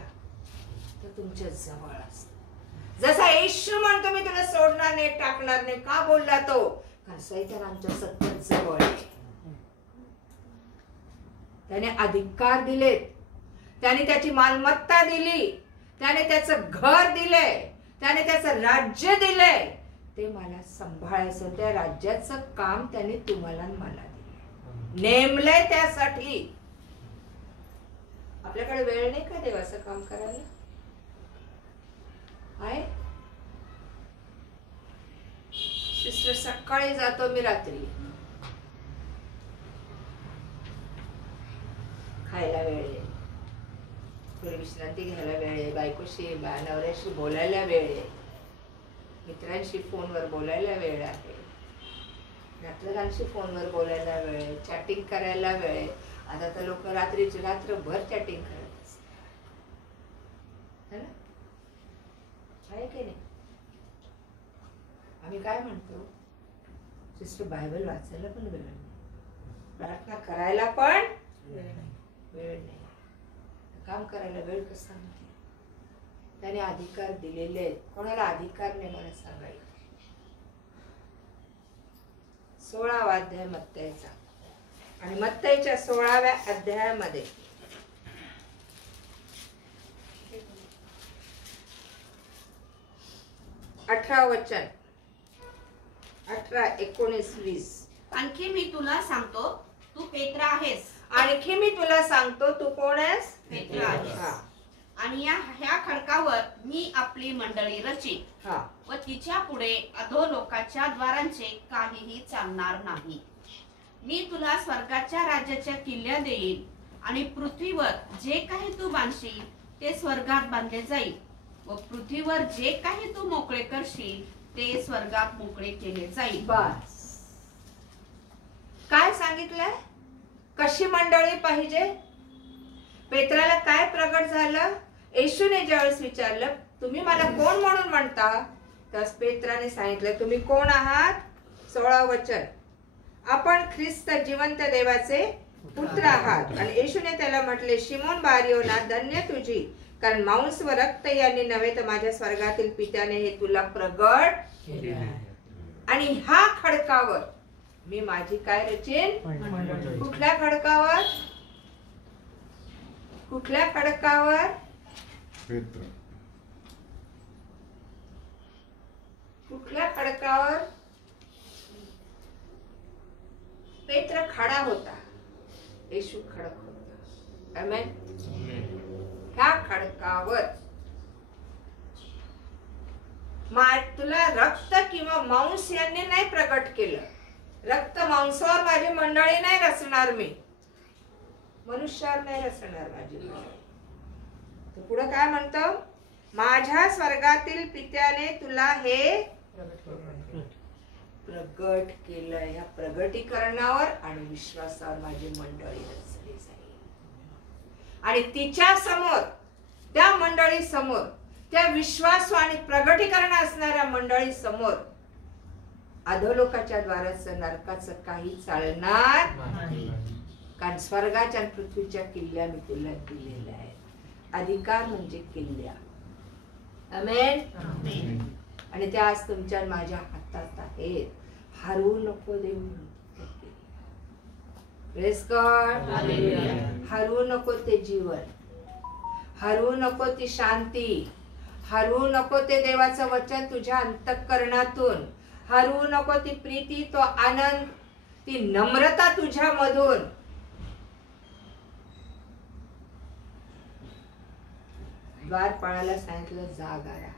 तो तुमच्या जवळ असतो. जसा येशू म्हणतो मी तुला सोडणार नाही, टाकणार नाही. का बोलला तो? कारण सैतान आमच्या सतत जवळ आहे. त्याने अधिकार दिलेत, त्याने त्याची मालमत्ता दिली, त्याने त्याचं घर दिलंय, त्याने त्याचं राज्य दिलंय. ते मला सांभाळायचं. त्या राज्याचं काम त्याने तुम्हाला मला दिलंय, नेमलंय त्यासाठी. आपल्याकडे वेळ नाही का देवाचं काम करायला? आहे सिस्टर, सकाळी जातो मी, रात्री खायला वेळ आहे, थोडी विश्रांती घ्यायला वेळ आहे, बायकोशी नवऱ्याशी बोलायला वेळ आहे, मित्रांशी फोनवर बोलायला वेळ आहे, नातलगांशी फोनवर बोलायला वेळ आहे, चॅटिंग करायला वेळ आहे. आता तर लोक रात्रीची रात्रभर चॅटिंग करत असतात, है ना? आहे की नाही? आम्ही काय म्हणतो, सिस्टर बायबल वाचायला पण वेळ नाही, प्रार्थना करायला पण वेळ नाही. वेळ नाही. काम करायला वेळ कसा नाही? त्याने अधिकार दिलेले आहेत. कोणाला अधिकार नाही मला सांगायचं. 16वा अध्याय मत्तईचा आणि मत्तईच्या 16व्या अध्यायामध्ये 18 वचन 18, 19, 20. आणखी मी तुला सांगतो तू पेत्र आहेस. आणखी मी तुला सांगतो तू कोण आहेस? पेत्र आहेस. हा आणि ह्या खडकावर मी आपली मंडळी रची हा. व तिच्या पुढे अधोलोकाच्या द्वारांचे काहीही चालणार नाही. मी तुला स्वर्गाच्या राज्याच्या किल्ल्या देईन आणि पृथ्वीवर जे काही तू बांधशील ते स्वर्गात बांधले जाईल व पृथ्वीवर जे काही तू मोकळे करशील ते स्वर्गात मोकळे केले जाईल. बस. काय सांगितलंय? कशी मंडळी पाहिजे? पेत्राला काय प्रगट झालं? येशूने ज्यावेळेस विचारलं तुम्ही मला कोण म्हणून म्हणता, तर पेत्राने सांगितलं तुम्ही कोण आहात? 16 वचन, आपण ख्रिस्त जिवंत देवाचे पुत्र आहात. आणि येशूने त्याला म्हटले शिमोन बारयोना धन्य तुझी, कारण मांस व रक्त यांनी नव्हे तर माझ्या स्वर्गातील पित्याने हे तुला प्रगट केले. आणि ह्या खडकावर मी माझी काय रचेन? कुठल्या खडकावर? कुठल्या खडकावर? पेत्र. कुठल्या खडकावर? पेत्र खडा होता, येशू खडक होता. आमेन. ह्या खडकावर तुला रक्त किंवा मांस यांनी नाही प्रगट केलं. रक्त मांसावर माझी मंडळी नाही रचणार. मी मनुष्यावर नाही रचणार माझी मंडळी. तर पुढे काय म्हणतो? माझ्या स्वर्गातील पित्याने तुला हे प्रगट केलं. या प्रगटीकरणावर आणि विश्वासावर माझी मंडळी रचली जाईल. आणि तिच्या समोर, त्या मंडळी समोर, त्या विश्वास आणि प्रगटीकरण असणाऱ्या मंडळी समोर अधोलोकाच्या द्वाराचं नरकाचं काही चालणार नाही. कारण स्वर्गाच्या आणि पृथ्वीच्या किल्ल्या मी तुला दिलेल्या आहेत. अधिकार म्हणजे किल्ल्या. आमेन. आणि त्या आज तुमच्या माझ्या हातात आहेत. हरवू नको देऊ. Praise God. हरवू नको ते जीवन, हरवू नको ती शांती, हरवू नको ते देवाचं वचन तुझ्या अंतःकरणातून, हरवू नको ती प्रीती, तो आनंद, ती नम्रता तुझ्या मधून. द्वारपाळाला सांगितलं जागा राहा,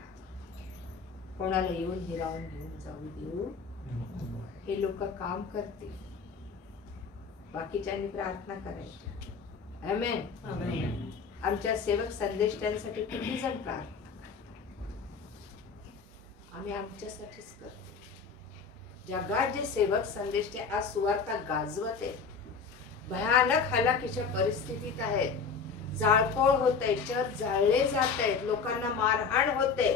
कोणाला येऊन हिरावून घेऊन जाऊ देऊ. हे लोक काम करतील, बाकीच्यांनी प्रार्थना करायची. आमेन. आमच्या सेवक संदेश त्यांसाठी किती जण प्रार्थना करतात. आम्ही आमच्यासाठीच करतो. जगात जे सेवक संदेश आज सुवार्ता गाजवत आहेत, भयानक हलाखीच्या परिस्थितीत आहेत. जाळपोळ होते, चर्च जाळले जात आहेत, लोकांना मारहाण होते.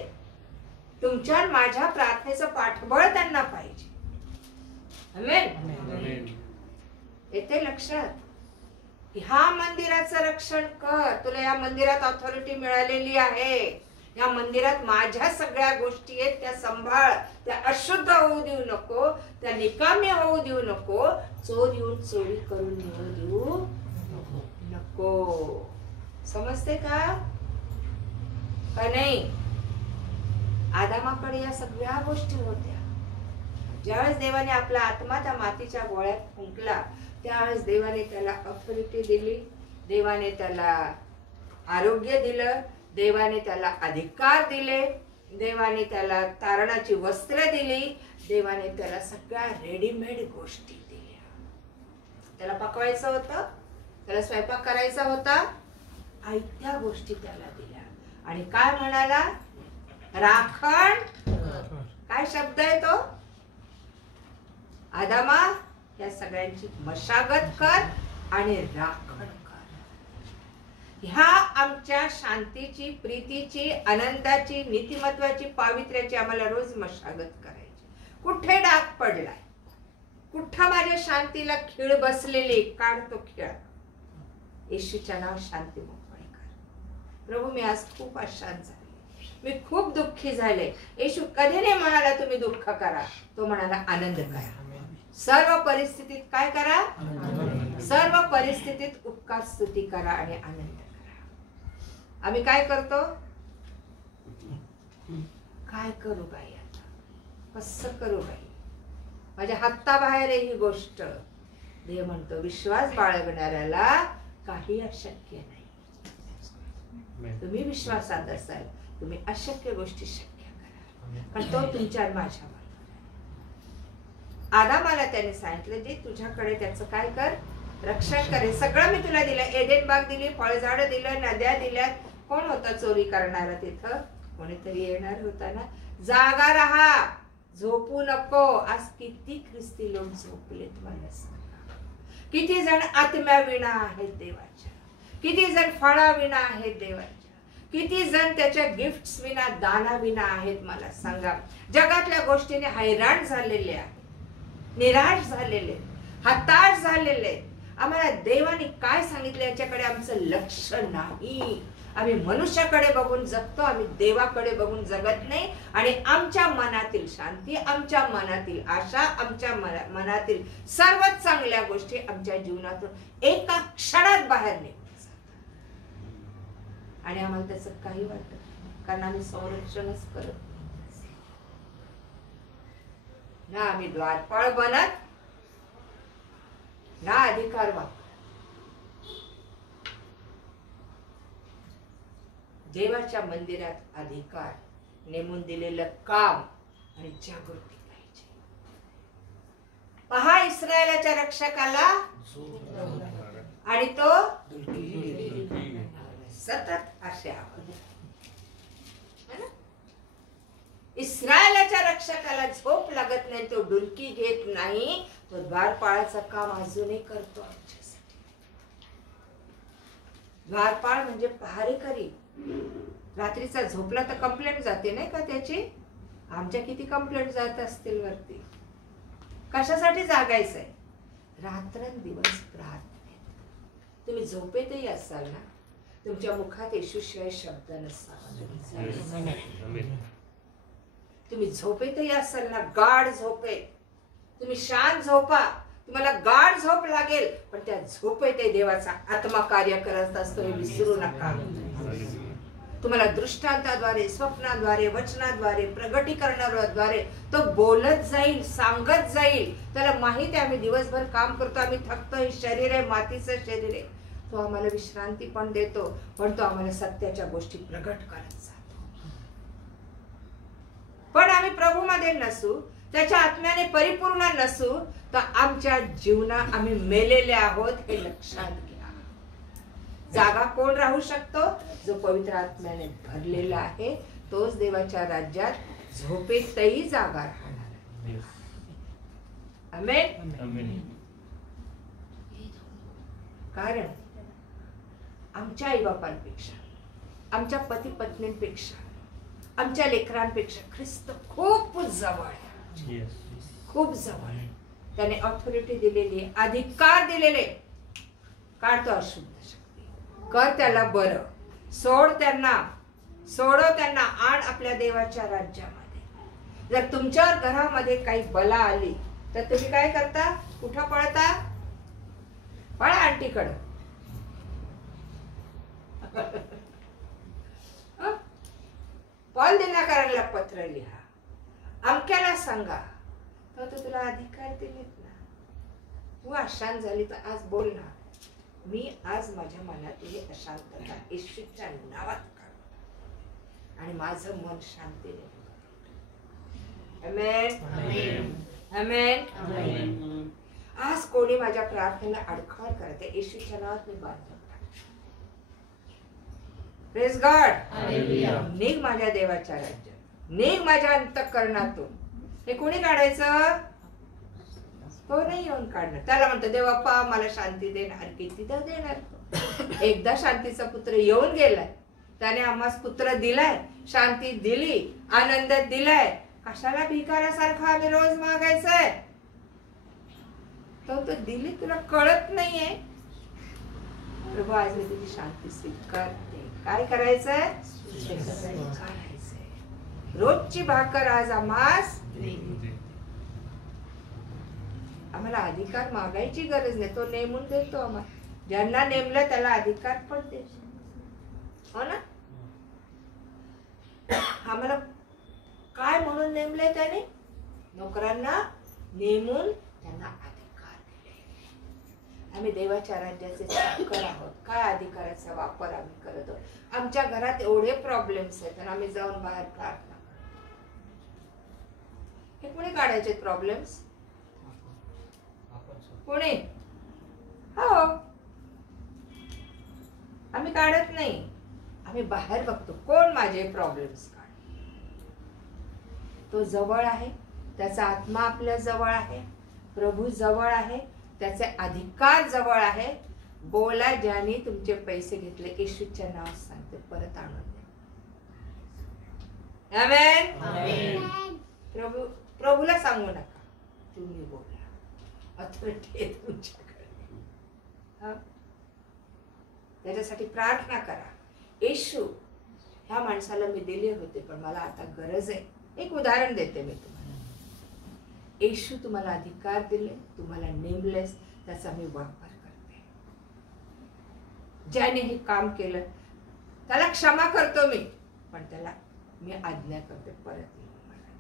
तुमच्या माझ्या प्रार्थनेचं पाठबळ त्यांना पाहिजे. आमेन. येते लक्षात? ह्या मंदिराचं रक्षण कर. तुला या मंदिरात ऑथॉरिटी मिळालेली आहे. या मंदिरात माझ्या सगळ्या गोष्टी आहेत, त्या सांभाळ. त्या अशुद्ध होऊ देऊ नको, त्या निकामी होऊ देऊ नको. चोर येऊन चोरी करून नेऊ देऊ नको. समजते का? नाही? आदामाकडे या सगळ्या गोष्टी होत्या. ज्यावेळेस देवाने आपला आत्मा त्या मातीच्या गोळ्यात फुंकला, त्यावेळेस देवाने त्याला ऑथॉरिटी दिली, देवाने त्याला आरोग्य दिलं, देवाने त्याला अधिकार दिले, देवाने त्याला तारणाची वस्त्र दिली, देवाने त्याला सगळ्या रेडीमेड गोष्टी दिल्या. त्याला पकवायचं होतं, त्याला स्वयंपाक करायचा होता, आयत्या गोष्टी त्याला दिल्या. आणि काय म्हणाला? राखण. काय शब्द आहे तो? आदामा, या सगळ्यांची मशागत कर आणि राखण कर. ह्या आमच्या शांतीची, प्रीतीची, आनंदाची, नीतिमत्वाची, पावित्र्याची आम्हाला रोज मशागत करायची. कुठे डाग पडलाय, कुठं माझ्या शांतीला खीळ बसलेली, काढ तो खीळ. येशूच्या नावात शांती मोकळी कर. प्रभू मी आज खूप अशांत झाले, मी खूप दुःखी झाले. येशू कधी नाही म्हणाला तुम्ही दुःख करा, तो म्हणाला आनंद करा. सर्व परिस्थितीत काय करा? सर्व परिस्थितीत उपकार स्तुती करा आणि आनंद करा. आम्ही काय करतो? काय करू बाई आता, कसं करू बाई, माझ्या हाताबाहेर आहे ही गोष्ट. देव म्हणतो विश्वास बाळगणाऱ्याला काही अशक्य नाही. तुम्ही विश्वासात असाल, तुम्ही अशक्य गोष्टी शक्य करा, कारण तो तुमच्या आणि माझ्या बरोबर आहे. आदामाला त्याने सांगितलं जे तुझ्याकडे त्याचं काय कर, रक्षण कर. हे सगळं मी तुला दिलं, एडेन बाग दिली, फळझाड दिलं, नद्या दिल्यात. कोण होता चोरी करणारा तिथं? कोणीतरी येणार होता ना. जागा राहा, झोपू नको. आज किती ख्रिस्ती लोक झोपलेत मला सांगा. किती जण आत्म्या विना आहेत देवाच्या, किती जण फळा विना आहेत देवाच्या, किती जण त्याच्या गिफ्ट्स विना, दाना विना आहेत मला सांगा. जगातल्या गोष्टीने हैराण झालेले आहेत, निराश झालेले, हताश झालेले. आम्हाला देवाने काय सांगितलं याच्याकडे आमचं लक्ष नाही. आम्ही मनुष्याकडे बघून जगतो, आम्ही देवाकडे बघून जगत नाही. आणि आमच्या मनातील शांती, आमच्या मनातील आशा, आमच्या मनातील सर्वात चांगल्या गोष्टी आमच्या जीवनातून एका क्षणात बाहेर निघून जातात. आणि आम्हाला त्याचं काही वाटत नाही, कारण आम्ही संरक्षणच करत ना. आम्ही द्वारपाळ बनत ना, अधिकार वापर. देवाच्या मंदिरात अधिकार, नेमून दिलेलं काम आणि जागृती पाहिजे. पहा इस्रायलाच्या रक्षकाला आणि तो सतत असे आवाज. इस्रायलाच्या रक्षकाला झोप लागत नाही, तो डुलकी घेत नाही. तो द्वारपाळाचं काम अजूनही करतो आमच्यासाठी. द्वारपाळ म्हणजे पहारेकरी. रात्रीचा झोपला तर कंप्लेंट जाते नाही का त्याची? आमच्या किती कंप्लेंट जात असतील वरती. कशासाठी जागायचंय? रात्रंदिवस प्रार्थनेत. तुम्ही झोपेतही असाल ना, तुमच्या मुखात येशूशिवाय शब्द नसावा. तुम्ही झोपेतही असाल ना, गाढ झोपेत, तुम्ही शांत झोपा. तुम्हाला गाढ झोप लागेल, पण त्या झोपेतही देवाचा आत्मा कार्य करत असतो हे विसरू नका. तुम्हाला दृष्टांताद्वारे, स्वप्नाद्वारे, वचनाद्वारे, प्रगटीकरणाद्वारे तो बोलत जाईल, सांगत जाईल. त्याला माहित आहे आम्ही दिवसभर काम करतो, आम्ही थकतो, हे शरीर आहे, मातीचं शरीर आहे. तो आम्हाला विश्रांती पण देतो, पण तो आम्हाला सत्याच्या गोष्टी प्रगट करत जातो. पण आम्ही प्रभूमध्ये नसू, त्याच्या आत्म्याने परिपूर्ण नसू, तर आमच्या जीवनात आम्ही मेलेले आहोत हे लक्षात घ्या. जागा कोण राहू शकतो? जो पवित्र आत्म्याने भरलेला आहे, तोच देवाच्या राज्यात झोपेतही जागा राहणार. आमेन. कारण आमच्या आईबापांपेक्षा, आमच्या पती पत्नींपेक्षा, आमच्या लेकरांपेक्षा ख्रिस्त खूप जवळ आहे, खूप जवळ आहे. त्याने ऑथॉरिटी दिलेली आहे, अधिकार दिलेले. काढतो अशुद्ध शक्ती, कर त्याला बरं, सोडव त्यांना, आण आपल्या देवाच्या राज्यामध्ये. जर तुमच्या घरामध्ये काही बला आली तर तुम्ही काय करता? कुठं पळता? पळा आंटीकडं. पॉल दिनाकरांना पत्र लिहा, अमक्याला सांगा, तर तुला अधिकार दिलेत ना. तू अशांत झाली तर आज बोल ना, मी आज माझ्या मनातील अशांतता येशूच्या नावात काढतो आणि माझं मन शांतीने. आमेन. आमेन. आज कोणी माझ्या प्रार्थनेला अडखळ करते, येशूच्या नावात मी बांधतो. Praise God. निघ माझ्या देवाच्या राज्यात, निघ माझ्या अंतःकरणातून. हे कोणी काढायचं? तो नाही येऊन काढणार. त्याला म्हणतो देवाप्पा मला शांती देणार. कितीदा देणार? एकदा शांतीचा पुत्र येऊन गेलाय, त्याने आम्हाला पुत्र दिलाय, शांती दिली, आनंद दिलाय. कशाला भिकाऱ्यासारखं आम्ही रोज मागायचंय? तो दिली, तुला कळत नाहीये. प्रभू आज मी तुझी शांती स्वीकारते. काय करायचंय? स्वीकारायचंय. रोजची भाकर आज आम्हास आम्हाला अधिकार मागायची गरज नाही, तो नेमून देतो आम्हाला. ज्यांना नेमलं त्याला अधिकार पण देतो, हो ना? आम्हाला काय म्हणून नेमलंय त्याने? नोकरांना नेमून त्यांना अधिकार दिले. आम्ही देवाच्या राज्याचे चाकर आहोत. काय अधिकाराचा वापर आम्ही करत आहोत? आमच्या घरात एवढे प्रॉब्लेम्स आहेत आणि आम्ही जाऊन बाहेर प्रार्थना हे कोणी काढायचे प्रॉब्लेम्स? कोणी? हो, आम्ही काढत नाही. आम्ही बाहेर बघतो कोण माझे प्रॉब्लेम्स काढ. तो जवळ आहे, त्याचा आत्मा आपल्या जवळ आहे, प्रभू जवळ आहे, त्याचे अधिकार जवळ आहे. बोला, ज्याने तुमचे पैसे घेतले येशूच्या नाव सांगते परत आणून दे. आमेन. प्रभूला सांगू नका, तुम्ही बोला. अथॉरिटी आहे तुमच्याकडे. त्याच्यासाठी प्रार्थना करा. येशू, ह्या माणसाला मी दिले होते पण मला आता गरज आहे. एक उदाहरण देते मी तुम्हाला. येशू तुम्हाला अधिकार दिले, तुम्हाला नेमलेस, त्याचा मी वापर करते. ज्याने हे काम केलं त्याला क्षमा करतो मी, पण त्याला मी आज्ञा करते परत येऊन मला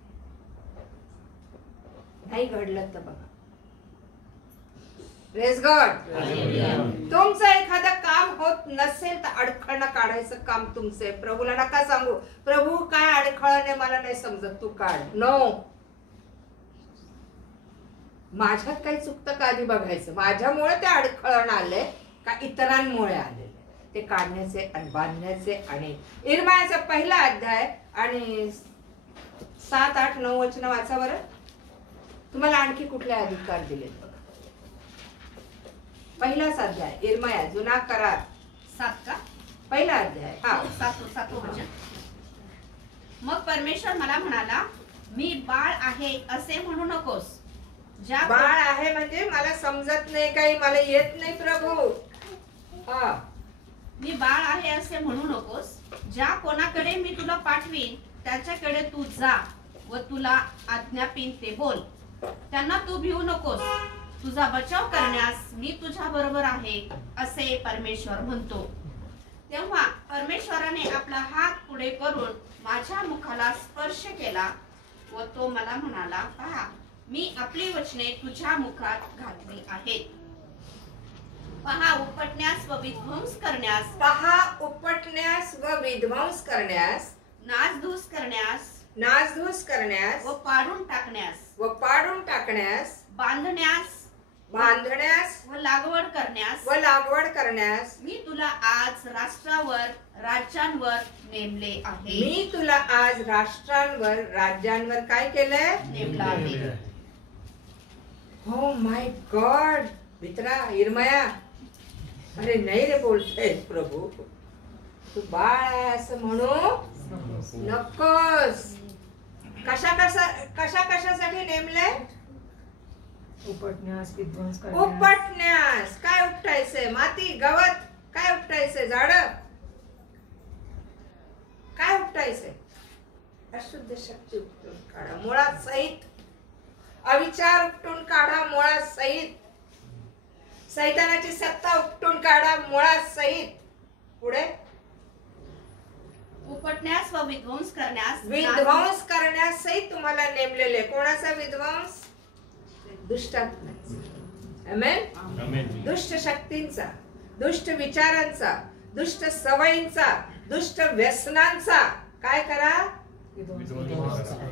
दे. नाही घडलं तर बघा. Praise God. तुमचं एखादं काम होत नसेल तर अडखळणं काढायचं काम तुमचं आहे. प्रभूला नका सांगू, प्रभू काय अडखळण मला नाही समजत, तू काढ. नो, माझ्यात काही चुकतं का आधी बघायचं. माझ्यामुळे ते अडखळण आले का इतरांमुळे आलेले, ते काढण्याचे आणि बांधण्याचे. आणि इर्मायाचा पहिला अध्याय आणि 7, 8, 9 वचन वाचा बरं. तुम्हाला आणखी कुठले अधिकार दिलेत बघा. पहिलाच अध्याय इर्माया, जुना करार 7 का? पहिला अध्याय. हा, 7 वचन. मग परमेश्वर मला म्हणाला, मी बाळ आहे असे म्हणू नकोस. ज्या बाळ आहे म्हणजे मला समजत नाही, काही मला येत नाही प्रभू. हा, मी बाळ आहे असे म्हणू नकोस. ज्या कोणाकडे मी तुला पाठवीन त्याच्याकडे तू जा व तुला आज्ञापीन ते बोल. त्यांना तू भिवू नकोस. तुझा बचाव करण्यास मी तुझ्या बरोबर आहे असे परमेश्वर म्हणतो. तेव्हा परमेश्वराने आपला हात पुढे करून माझ्या मुखाला स्पर्श केला व तो मला म्हणाला, पहा, मी आपली वचने तुझ्या मुखात घातली आहेत. पहा, उपटण्यास व विध्वंस करण्यास, पहा, उपटण्यास व विध्वंस करण्यास, नासधूस करण्यास, नासधूस करण्यास व पाडून टाकण्यास, व पाडून टाकण्यास, बांधण्यास, बांधण्यास व लागवड करण्यास, व लागवड करण्यास मी तुला आज राष्ट्रावर राज्यांवर नेमले आहे. मी तुला आज राष्ट्रांवर राज्यांवर काय केलंय? नेमला आहे. हो माय गॉड. मित्रा, इर्माया, अरे नाही रे बोलतोय प्रभू, तू बाळ आहे असं म्हणू नकोस. कशासाठी नेमलंय? उपटण्यास, विध्वंस करण्यास. उपटण्यास. काय उपटायचंय? माती, गवत. काय उपटायचंय? झाड. काय उपटायचंय? अशुद्ध शक्ती उपटून काढा मुळात सहित. अविचार उपटून काढा मुळात सहित. सैतानाची सत्ता उपटून काढा मुळात सहित. पुढे उपटण्यास व विध्वंस करण्यास, विध्वंस करण्यास सहित तुम्हाला नेमलेले. कोणाचा विध्वंस? दुष्टात्म्याचा. आमेन. दुष्ट शक्तींचा, दुष्ट विचारांचा, दुष्ट सवयींचा, दुष्ट व्यसनांचा काय करा? विध्वंस करा.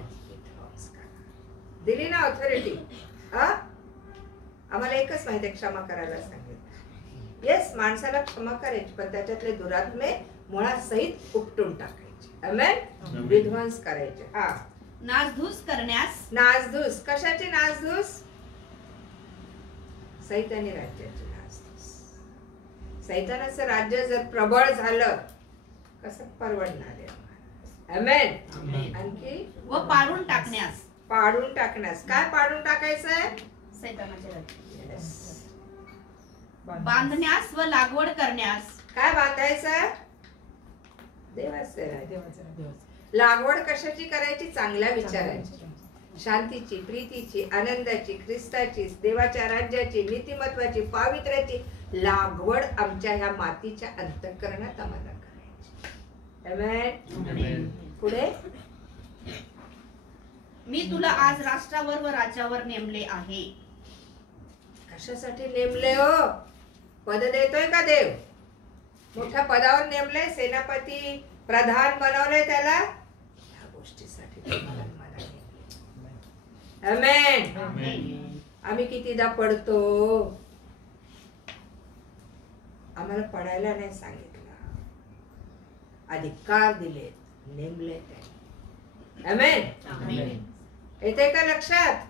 दिली ना ऑथॉरिटी. आम्हाला एकच माहिती आहे, क्षमा करायला सांगितलं. येस, माणसाला क्षमा करायची, पण त्याच्यातले दुरात्मे मुळात सहित उपटून टाकायचे. आमेन. विध्वंस करायचे. हा, नासधूस करण्यास. नासधूस. कशाची नासधूस? सैतानी राज्याची नासधूस. सैतानाचं राज्य जर प्रबळ झालं कसं परवडणार आहे? आमेन. आणखी व पाडून टाकण्यास. पाडून टाकण्यास. काय पाडून टाकायचंय? सैतानाचे राज्य. Yes. बांधण्यास व लागवड करण्यास. काय बांधायचं? देवाचं राज्य. देवाचं लागवड कशाची करायची? चांगल्या विचारांची, शांतीची, प्रीतीची, आनंदाची, ख्रिस्ताची, देवाच्या राज्याची, नीतिमत्वाची, पावित्र्याची लागवड आमच्या ह्या मातीच्या अंतःकरणात आम्हाला करायची. आमेन. पुढे. मी तुला आज राष्ट्रावर व राज्यावर नेमले आहे. कशासाठी नेमले हो? पद देतोय का देव? मोठ्या पदावर नेमलंय, सेनापती, प्रधान बनवलंय त्याला. या गोष्टीसाठी तुम्हाला मला नेमलंय. आमेन. आम्ही कितीदा पडतो, आम्हाला पडायला नाही सांगितलं, अधिकार दिले, नेमले त्याने. आमेन. येते का लक्षात?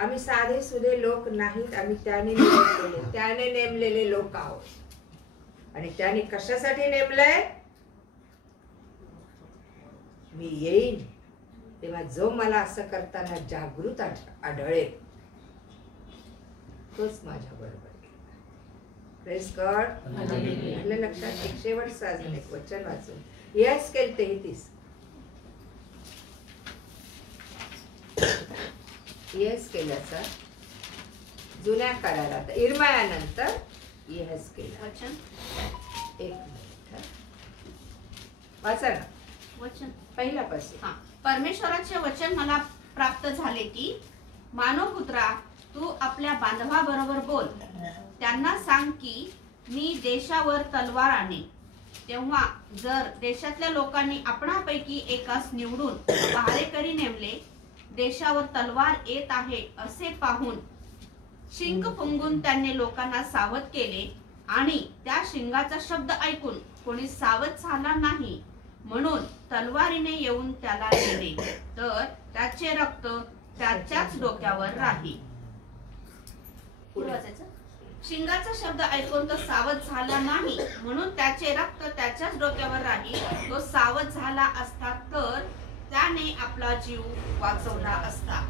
आम्ही साधे सुधे लोक नाहीत, आम्ही त्याने नेमलेले लोक आहोत. आणि त्याने कशासाठी नेमलंय? मी येईन तेव्हा जो मला असं करताना जागृत आढळेल तोच माझ्या बरोबर. Praise God. आपल्या लक्षात एक शेवटचं अजून एक वचन वाचून. यहेस्केल 33. यहेस्केलाचा जुन्या करारात इर्मायानंतर यहेस्केल वचन एक मिनिट वाचा ना वचन पहिल्यापासून. हा. परमेश्वराचे वचन मला प्राप्त झाले की, मानवपुत्रा, तू आपल्या बांधवाबरोबर बोल. त्यांना सांग की मी देशावर तलवार आणेन. तेव्हा जर देशातल्या लोकांनी आपणापैकी एकास निवडून पहारेकरी नेमले, देशावर तलवार येत आहे असे पाहून शिंग फुंगून त्यांनी लोकांना सावध केले आणि त्या शिंगाचा शब्द ऐकून कोणी सावध झाला नाही, म्हणून तलवारीने येऊन त्याला नेले, तर त्याचे रक्त त्याच्याच डोक्यावर राहील. पुढे वाचायचं. शिंगाचा शब्द ऐकून तो सावध झाला नाही, म्हणून त्याचे रक्त त्याच्याच डोक्यावर राहील. तो सावध झाला असता तर त्याने आपला जीव वाचवला असता.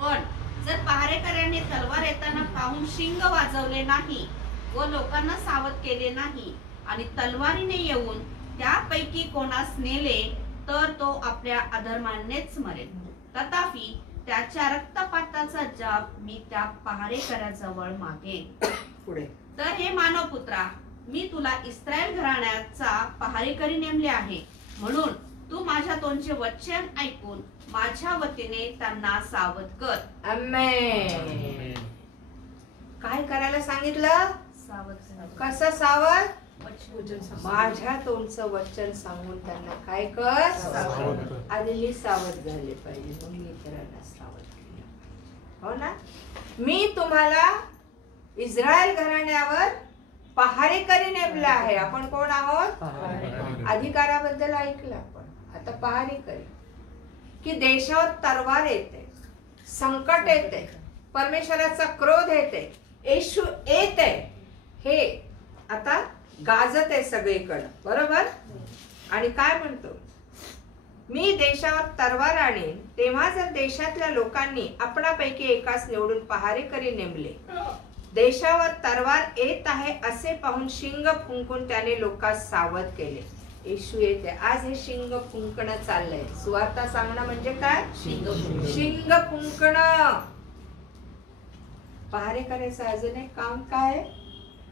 पण जर पहारेकऱ्याने तलवार येताना पाहून शिंग वाजवले नाही व लोकांना सावध केले नाही आणि तलवारीने येऊन त्यापैकी कोणास नेले, तर तो आपल्या अधर्मानेच मरेल. तथापि त्याच्या रक्तपाताचा जाब मी त्या पहारेकऱ्याजवळ मागेन. पुढे. तर हे मानवपुत्रा, मी तुला इस्रायल घराण्याचा पहारेकरी नेमले आहे, म्हणून तू माझ्या तोंडचे वचन ऐकून माझ्या वतीने त्यांना सावध कर. आमेन. काय करायला सांगितलं? सावध कसं सावध? वचन. माझ्या तोंडचं वचन सांगून त्यांना काय कर? सावध कर. आधी मी सावध झाले पाहिजे, मग मी इतरांना सावध केलं. हो ना? मी तुम्हाला इस्रायल घराण्यावर पहारेकरी नेमलं आहे. आपण कोण आहोत? अधिकाराबद्दल ऐकलं आपण. आता पहारेकरी की देशावर तलवार येते, संकट येते, परमेश्वराचा क्रोध येते, येशू येते, हे आता गाजत आहे सगळीकडं, बरोबर? आणि काय म्हणतो? मी देशावर तलवार आणेन. तेव्हा जर देशातल्या लोकांनी आपणापैकी एकास निवडून पहारेकरी नेमले, देशावर तलवार येत आहे असे पाहून शिंग फुंकून त्याने लोकांस सावध केले. येशू येते. आज हे शिंग फुंकणं चाललंय. सुवार्ता सांगणं म्हणजे काय? शिंग फुंकणं. पहारेकऱ्याचं अजून एक काम काय?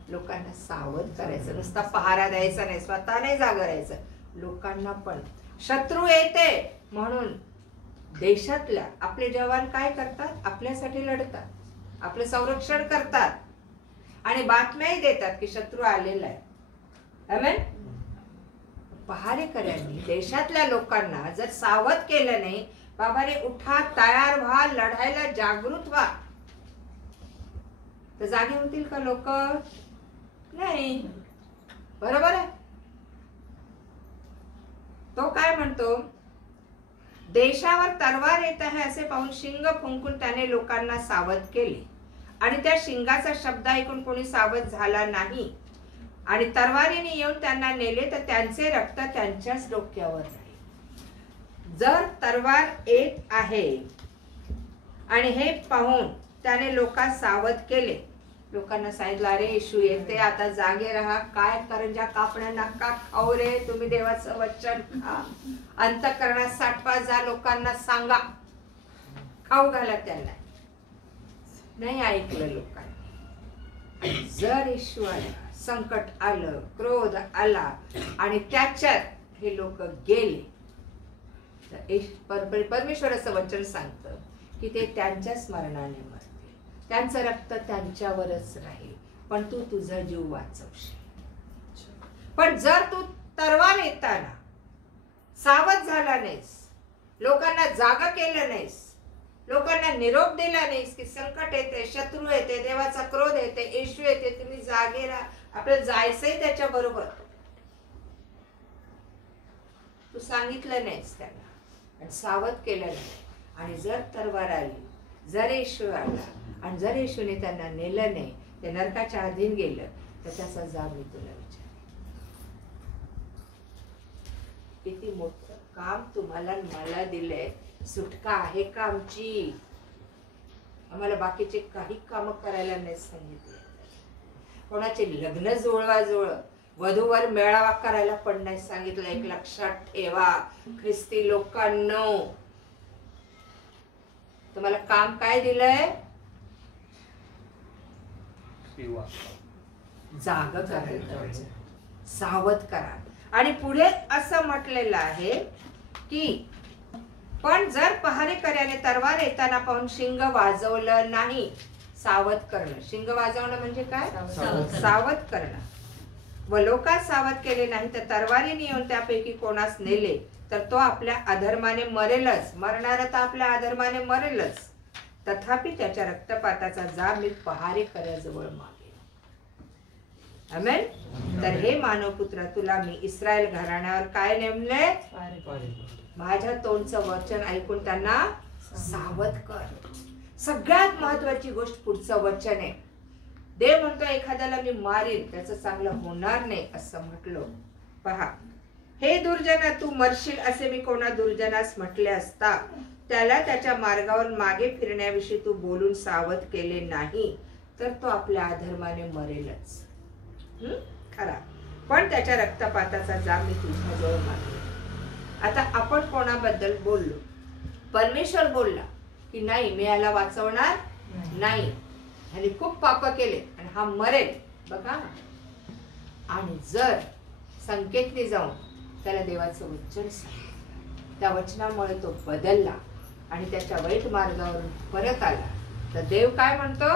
लोकांना सावध करायचं. नुसता पहारा द्यायचा नाही, स्वतः नाही जागा राहायचं, लोकांना पण. शत्रू येते म्हणून देशातल्या आपले जवान काय करतात? आपल्यासाठी लढतात, आपलं संरक्षण करतात आणि बातम्याही देतात की शत्रू आलेला आहे. आमेन. पहारेकऱ्यांनी देशातल्या लोकांना जर सावध केलं नाही, बाबा रे उठा, तयार व्हा, लढायला जागृत व्हा, तर जागे होतील का लोक? नाही. बरोबर आहे. तो काय म्हणतो? देशावर तलवार येत आहे असे पाहून शिंग फुंकून त्याने लोकांना सावध केले आणि त्या शिंगाचा शब्द ऐकून कोणी सावध झाला नाही आणि तलवारीने येऊन त्यांना नेले, तर त्यांचे रक्त त्यांच्याच डोक्यावर राहील. जर तलवार येत आहे आणि हे पाहून त्याने लोकांना सावध केले, लोकांना सांगितलं, अरे येशू येते, आता जागे राहा, काय करंजा कापण्या नका खाऊ रे, तुम्ही देवाचं वचन खा, अंतःकरणात साठवा, जा लोकांना सांगा, खाऊ घाला त्यांना. नाही ऐकलं लोकांनी. जर येशू आला, संकट आलं, क्रोध आला आणि त्याच्यात हे लोक गेले, तर परमेश्वराचं वचन सांगतं की ते त्यांच्या स्मरणाने मरतील, त्यांचं रक्त त्यांच्यावरच राहील, पण तू तुझा जीव वाचवशील. पण जर तू तरवार येताना सावध झाला नाहीस, लोकांना जागा केलं नाहीस, लोकांना निरोप दिला नाहीस की संकट येते, शत्रू येते, देवाचा क्रोध येते, येशू येते, तुम्ही जागे राहा, आपल्याला जायचंय त्याच्या बरोबर, तू सांगितलं नाहीस त्यांना आणि सावध केलं नाही, आणि जर तरवार आली, जर येशू आला आणि जर येशूने त्यांना नेलं नाही, ते नरकाच्या अधीन गेलं, तर त्याचा जाब मी तुला विचार. किती मोठं काम तुम्हाला मला दिलंय, सुटका आहे का आमची? आम्हाला बाकीचे काही काम करायला नाही सांगितले, कोणाचे लग्न जुळवा जुळ, वधूवर मेळावा करायला पण नाही सांगितलं. एक लक्षात ठेवा ख्रिस्ती लोकांनो, तुम्हाला काम काय दिलंय? जाग करा, सावध करा. आणि पुढे असं म्हटलेलं आहे की पण जर पहारेकऱ्याने तरवार येताना पाहून शिंग वाजवलं नाही, सावध करणं. शिंग वाजवणं म्हणजे काय? सावध करणं. व लोकात सावध केले नाही तर तरवारीने येऊन त्यापैकी कोणास नेले, तर तो आपल्या अधर्माने मरेलच. मरणारा तर आपल्या अधर्माने मरेलच. तथापि त्याच्या रक्तपाताचा जाब मी पहारेकऱ्याजवळ मागेन. आमेन. तर हे मानवपुत्र, तुला मी इस्रायल घराण्यावर काय नेमले? माझ्या तोंडचं वचन ऐकून त्यांना सावध कर. सगळ्यात महत्वाची गोष्ट पुढचं वचन आहे. देव म्हणतो एखाद्याला मी मारीन, त्याचं चांगलं होणार नाही असं म्हटलं. पहा, हे दुर्जना तू मरशील असे मी कोणा दुर्जनास म्हटले असता, त्याला त्याच्या मार्गावर मागे फिरण्याविषयी तू बोलून सावध केले नाही, तर तो आपल्या अधर्माने मरेलच. खरा, पण त्याच्या रक्तपाताचा जाब मी तुझ्याजवळ मागेन. आता आपण कोणाबद्दल बोललो? परमेश्वर बोलला की नाही, मी याला वाचवणार नाही, ह्याने खूप पाप केले आणि हा मरेल. बघा, आणि जर संकेतने जाऊन त्याला देवाचं वचन सांगितलं, त्या वचनामुळे तो बदलला आणि त्याच्या वाईट मार्गावरून परत आला, तर देव काय म्हणतो?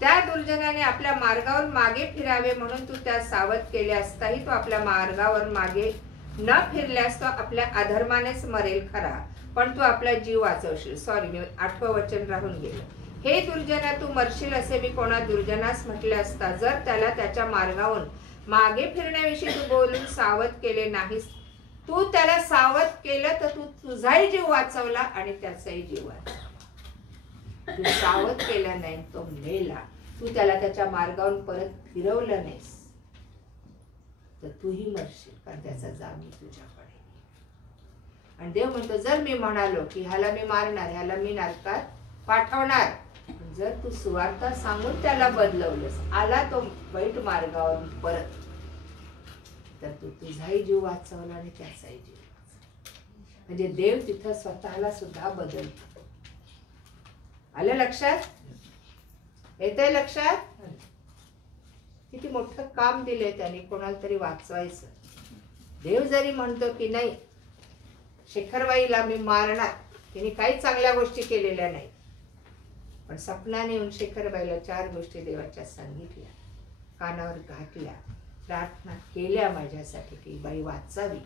त्या दुर्जनाने आपल्या मार्गावर मागे फिरावे म्हणून तू त्या सावध केले असताही तो आपल्या मार्गावर मागे न फिरल्यास तो आपल्या अधर्मानेच मरेल खरा, पण तू आपला जीव वाचवशील. सॉरी, मी 8वं वचन राहून गेलं. हे दुर्जना तू मरशील असे मी कोणा दुर्जनास म्हटले असता, जर त्याला त्याच्या मार्गावरून मागे फिरण्याविषयी तू बोलून सावध केले नाहीस, तू त्याला सावध केलं तर तू तुझाही जीव वाचवला आणि त्याचाही जीव वाचवला. तू सावध केला नाही, तो मेला. तू त्याला त्याच्या मार्गावरून परत फिरवलं नाहीस, तर तूही मरशील, कारण त्याचा जाब मी तुझ्याकडे. आणि देव म्हणतो, जर मी म्हणालो की ह्याला मी मारणार, ह्याला मी नरकात पाठवणार, जर तू सुवार्ता सांगून त्याला बदलवलंस, आला तो वाईट मार्गावरून परत, तर तू तुझाही जीव वाचवला आणि त्याचाही जीव वाचवला. म्हणजे देव तिथं स्वतःला सुद्धा बदलतो. आलं लक्षात? येतंय लक्षात? किती मोठं काम दिलंय त्याने, कोणाला तरी वाचवायचं. देव जरी म्हणतो की नाही, शेखरबाईला मी मारणार, तिने काही चांगल्या गोष्टी केलेल्या नाही, पण सपनाने येऊन शेखरबाईला 4 गोष्टी देवाच्या सांगितल्या, कानावर घातल्या, प्रार्थना केल्या माझ्यासाठी की बाई वाचावी,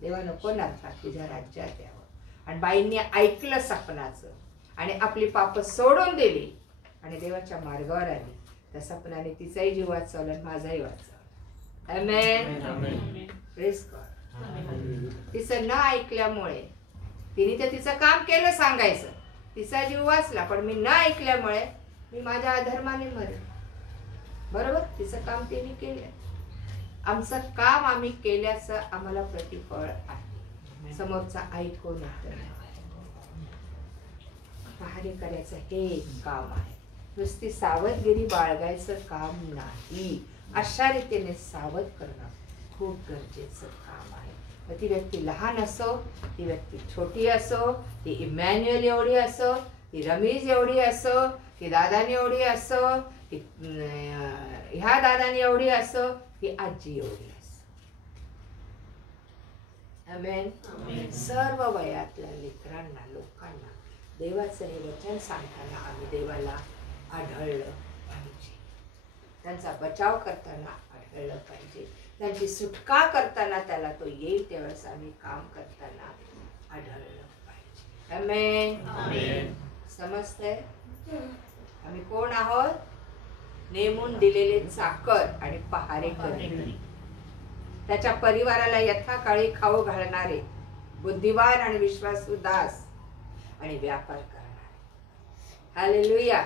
देवा नको नरकात, तुझ्या राज्यात यावं. आणि बाईंनी ऐकलं सपनाचं आणि आपली पाप सोडून दिली आणि देवाच्या मार्गावर आली. त्या सपनाने तिचाही जीव वाचवला आणि माझाही वाचवला. आमेन. Praise God. तिचं न ऐकल्यामुळे, तिने तर तिचं काम केलं सांगायचं, तिचा जीव वाचला, पण मी न ऐकल्यामुळे मी माझ्या अधर्माने मरेल. बरोबर, तिचं काम तिने केलं. आमचं काम आम्ही केल्याचं आम्हाला प्रतिफळ आहे. समोरचा ऐकून पहारे करायचं हे एक काम आहे. नुसती सावधगिरी बाळगायचं काम नाही, अशा रीतीने सावध करणं खूप गरजेचं काम आहे. मग ती व्यक्ती लहान असो, ती व्यक्ती छोटी असो, ती इमॅन्युअल एवढी असो, ती रमीज एवढी असो, ती दादानी एवढी असो, ती ह्या दादानी एवढी असो, ती आजी एवढी असो. आमेन. सर्व वयातल्या लेकरांना, लोकांना देवाचं हे वचन सांगताना आम्ही देवाला आढळलं पाहिजे, त्यांचा बचाव करताना आढळलं पाहिजे, त्यांची सुटका करताना त्याला तो येईल त्यावेळेस आम्ही काम करताना आढळलं पाहिजे. आमेन. समजतंय? आम्ही कोण आहोत? नेमून दिलेले चाकर आणि पहारेकरी, त्याच्या परिवाराला यथाकाळी खाऊ घालणारे, बुद्धिवान आणि विश्वासू दास आणि व्यापार करणारे. हालेलुया.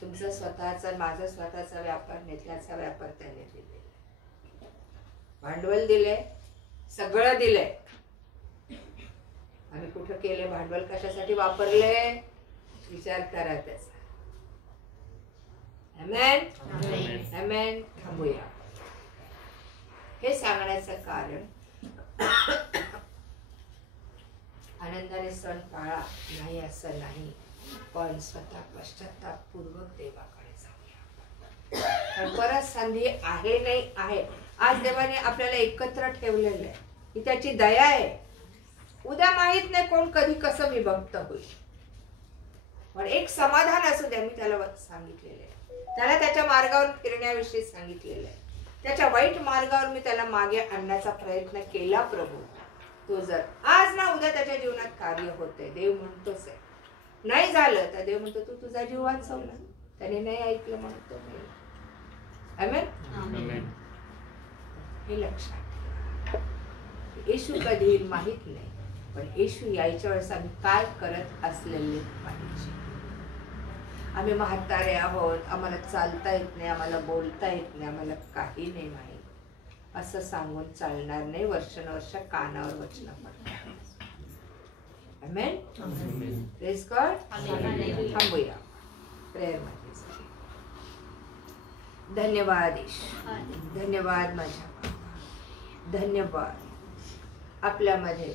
तुमचा स्वतःचा, माझा स्वतःचा व्यापार नाही, त्याचा व्यापार त्याने दिले, भांडवल दिले, सगळं दिलंय. आम्ही कुठं केले भांडवल, कशासाठी वापरले, विचार करा त्याचा. आमेन. आमेन. थांबूया. हे सांगण्याचं कारण आनंदाने सण पाळा नाही असं नाही, पण स्वतः पश्चातापपूर्वक देवाकडे जाऊया. परत संधी आहे नाही आहे. आज देवाने आपल्याला एकत्र ठेवलेलं आहे, ही त्याची दया आहे. उद्या माहित नाही कोण कधी कसं विभक्त होईल, पण एक समाधान असू द्या. मी त्याला सांगितलेलं आहे, त्याला त्याच्या मार्गावर फिरण्याविषयी सांगितलेलं आहे. त्याच्या वाईट मार्गावर मी त्याला मागे आणण्याचा प्रयत्न केला. प्रभू तो जर आज ना उद्या त्याच्या जीवनात कार्य होते, देव म्हणतोच आहे. नाही झालं तर देव म्हणतो तू तुझा जीव वाचवला, त्याने नाही ऐकलं म्हणतो. आमेन. हे लक्षात ठेवा. येशू कधी येईल माहित नाही, पण येशू यायच्या वेळेस आम्ही काय करत असलेले पाहिजे. आम्ही म्हातारे आहोत, आम्हाला चालता येत नाही, आम्हाला बोलता येत नाही, आम्हाला काही नाही माहीत असं सांगून चालणार नाही. वर्षानुवर्ष कानावर वचन पडतात. आमेन. Praise God. थांबूया प्रेयर मध्ये. धन्यवाद येशू, धन्यवाद माझ्या बाबा, धन्यवाद. आपल्यामध्ये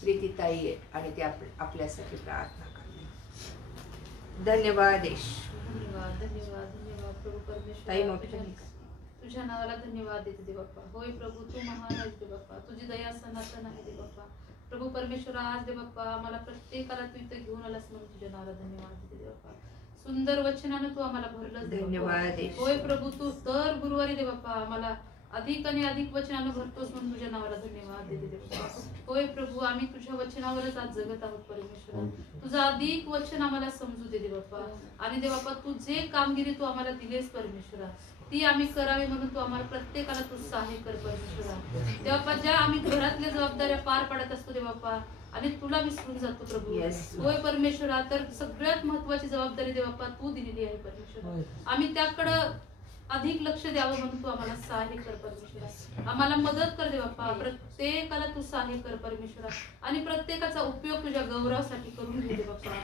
प्रीतीताई आहेत आणि ते आपल्यासाठी प्रार्थना करतात. धन्यवाद येशू. धन्यवाद धन्यवाद धन्यवाद प्रभू परमेश्वर. ताई मोठं तुझ्या नावाला धन्यवाद देते दे बाप्पा. होय प्रभू तू महान आहेस दे बाप्पा, तुझी दया सनातन आहे दे बाप्पा. प्रभू परमेश्वर आज दे बाप्पा आम्हाला प्रत्येकाला तू इथं घेऊन आलास म्हणून तुझ्या नावाला धन्यवाद देते दे बाप्पा. सुंदर वचनानं तू आम्हाला भरलंस दे धन्यवाद. होय प्रभू तू दर गुरुवारी दे बाप्पा आम्हाला अधिक आणि अधिक वचनानं भरतोस म्हणून तुझ्या नावाला धन्यवाद देते दे बाप्पा. होय प्रभू आम्ही तुझ्या वचनावरच आज जगत आहोत परमेश्वर. तुझं अधिक वचन आम्हाला समजू दे दे बाप्पा. आणि दे बाप्पा तू जे कामगिरी तू आम्हाला दिलेस परमेश्वरा ती आम्ही करावी म्हणून तू आम्हाला प्रत्येकाला तू सहाय्य कर परमेश्वरा. दे बाप्पा ज्या आम्ही घरातल्या जबाबदाऱ्या पार पाडत असतो दे बाप्पा आणि तुला विसरून जातो प्रभू. होय परमेश्वरा तर सगळ्यात महत्वाची जबाबदारी दे बाप्पा तू दिलेली आहे परमेश्वरा. आम्ही त्याकडं अधिक लक्ष द्यावं म्हणून तू आम्हाला सहाय्य कर परमेश्वरा. आम्हाला मदत कर दे बाप्पा. प्रत्येकाला तू सहाय्य कर परमेश्वरा आणि प्रत्येकाचा उपयोग तुझ्या गौरवासाठी करून घे दे बाप्पा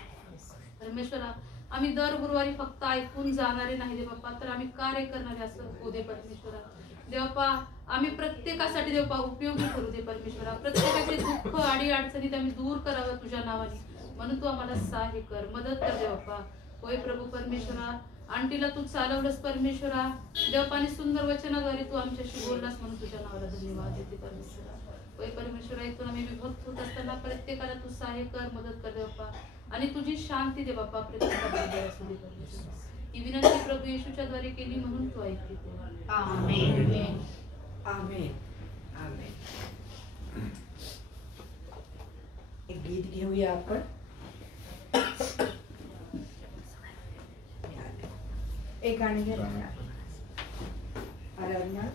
परमेश्वरा. आम्ही दर गुरुवारी फक्त ऐकून जाणारे नाही दे बाप्पा, तर आम्ही कार्य करणारे असं हो दे परमेश्वरा. देवप्पा आम्ही प्रत्येकासाठी देवप्पा उपयोगी करू दे परमेश्वरा. प्रत्येकाचे दुःख आणि अडचणीत आम्ही दूर करावं तुझ्या नावाने म्हणून तू आम्हाला सहाय्य कर, मदत कर देवप्पा. होय प्रभू परमेश्वरा आंटीला तू चालवलंस परमेश्वरा. देवपाने सुंदर वचनाद्वारे तू आमच्याशी बोललास म्हणून तुझ्या नावाला धन्यवाद देते परमेश्वरा. होय परमेश्वरा इथून आम्ही विभक्त होत असताना प्रत्येकाला तू सहाय्य कर, मदत कर देवप्पा आणि तुझी शांती दे बाप्पा प्रत्येकाला असू दे परमेश्वरा. ही विनंती प्रभू येशूच्या द्वारे केली म्हणून तू ऐकली. आमेन. आमेन. आमेन. एक गीत घेऊया आपण. एक गाणं घ्या. आराधना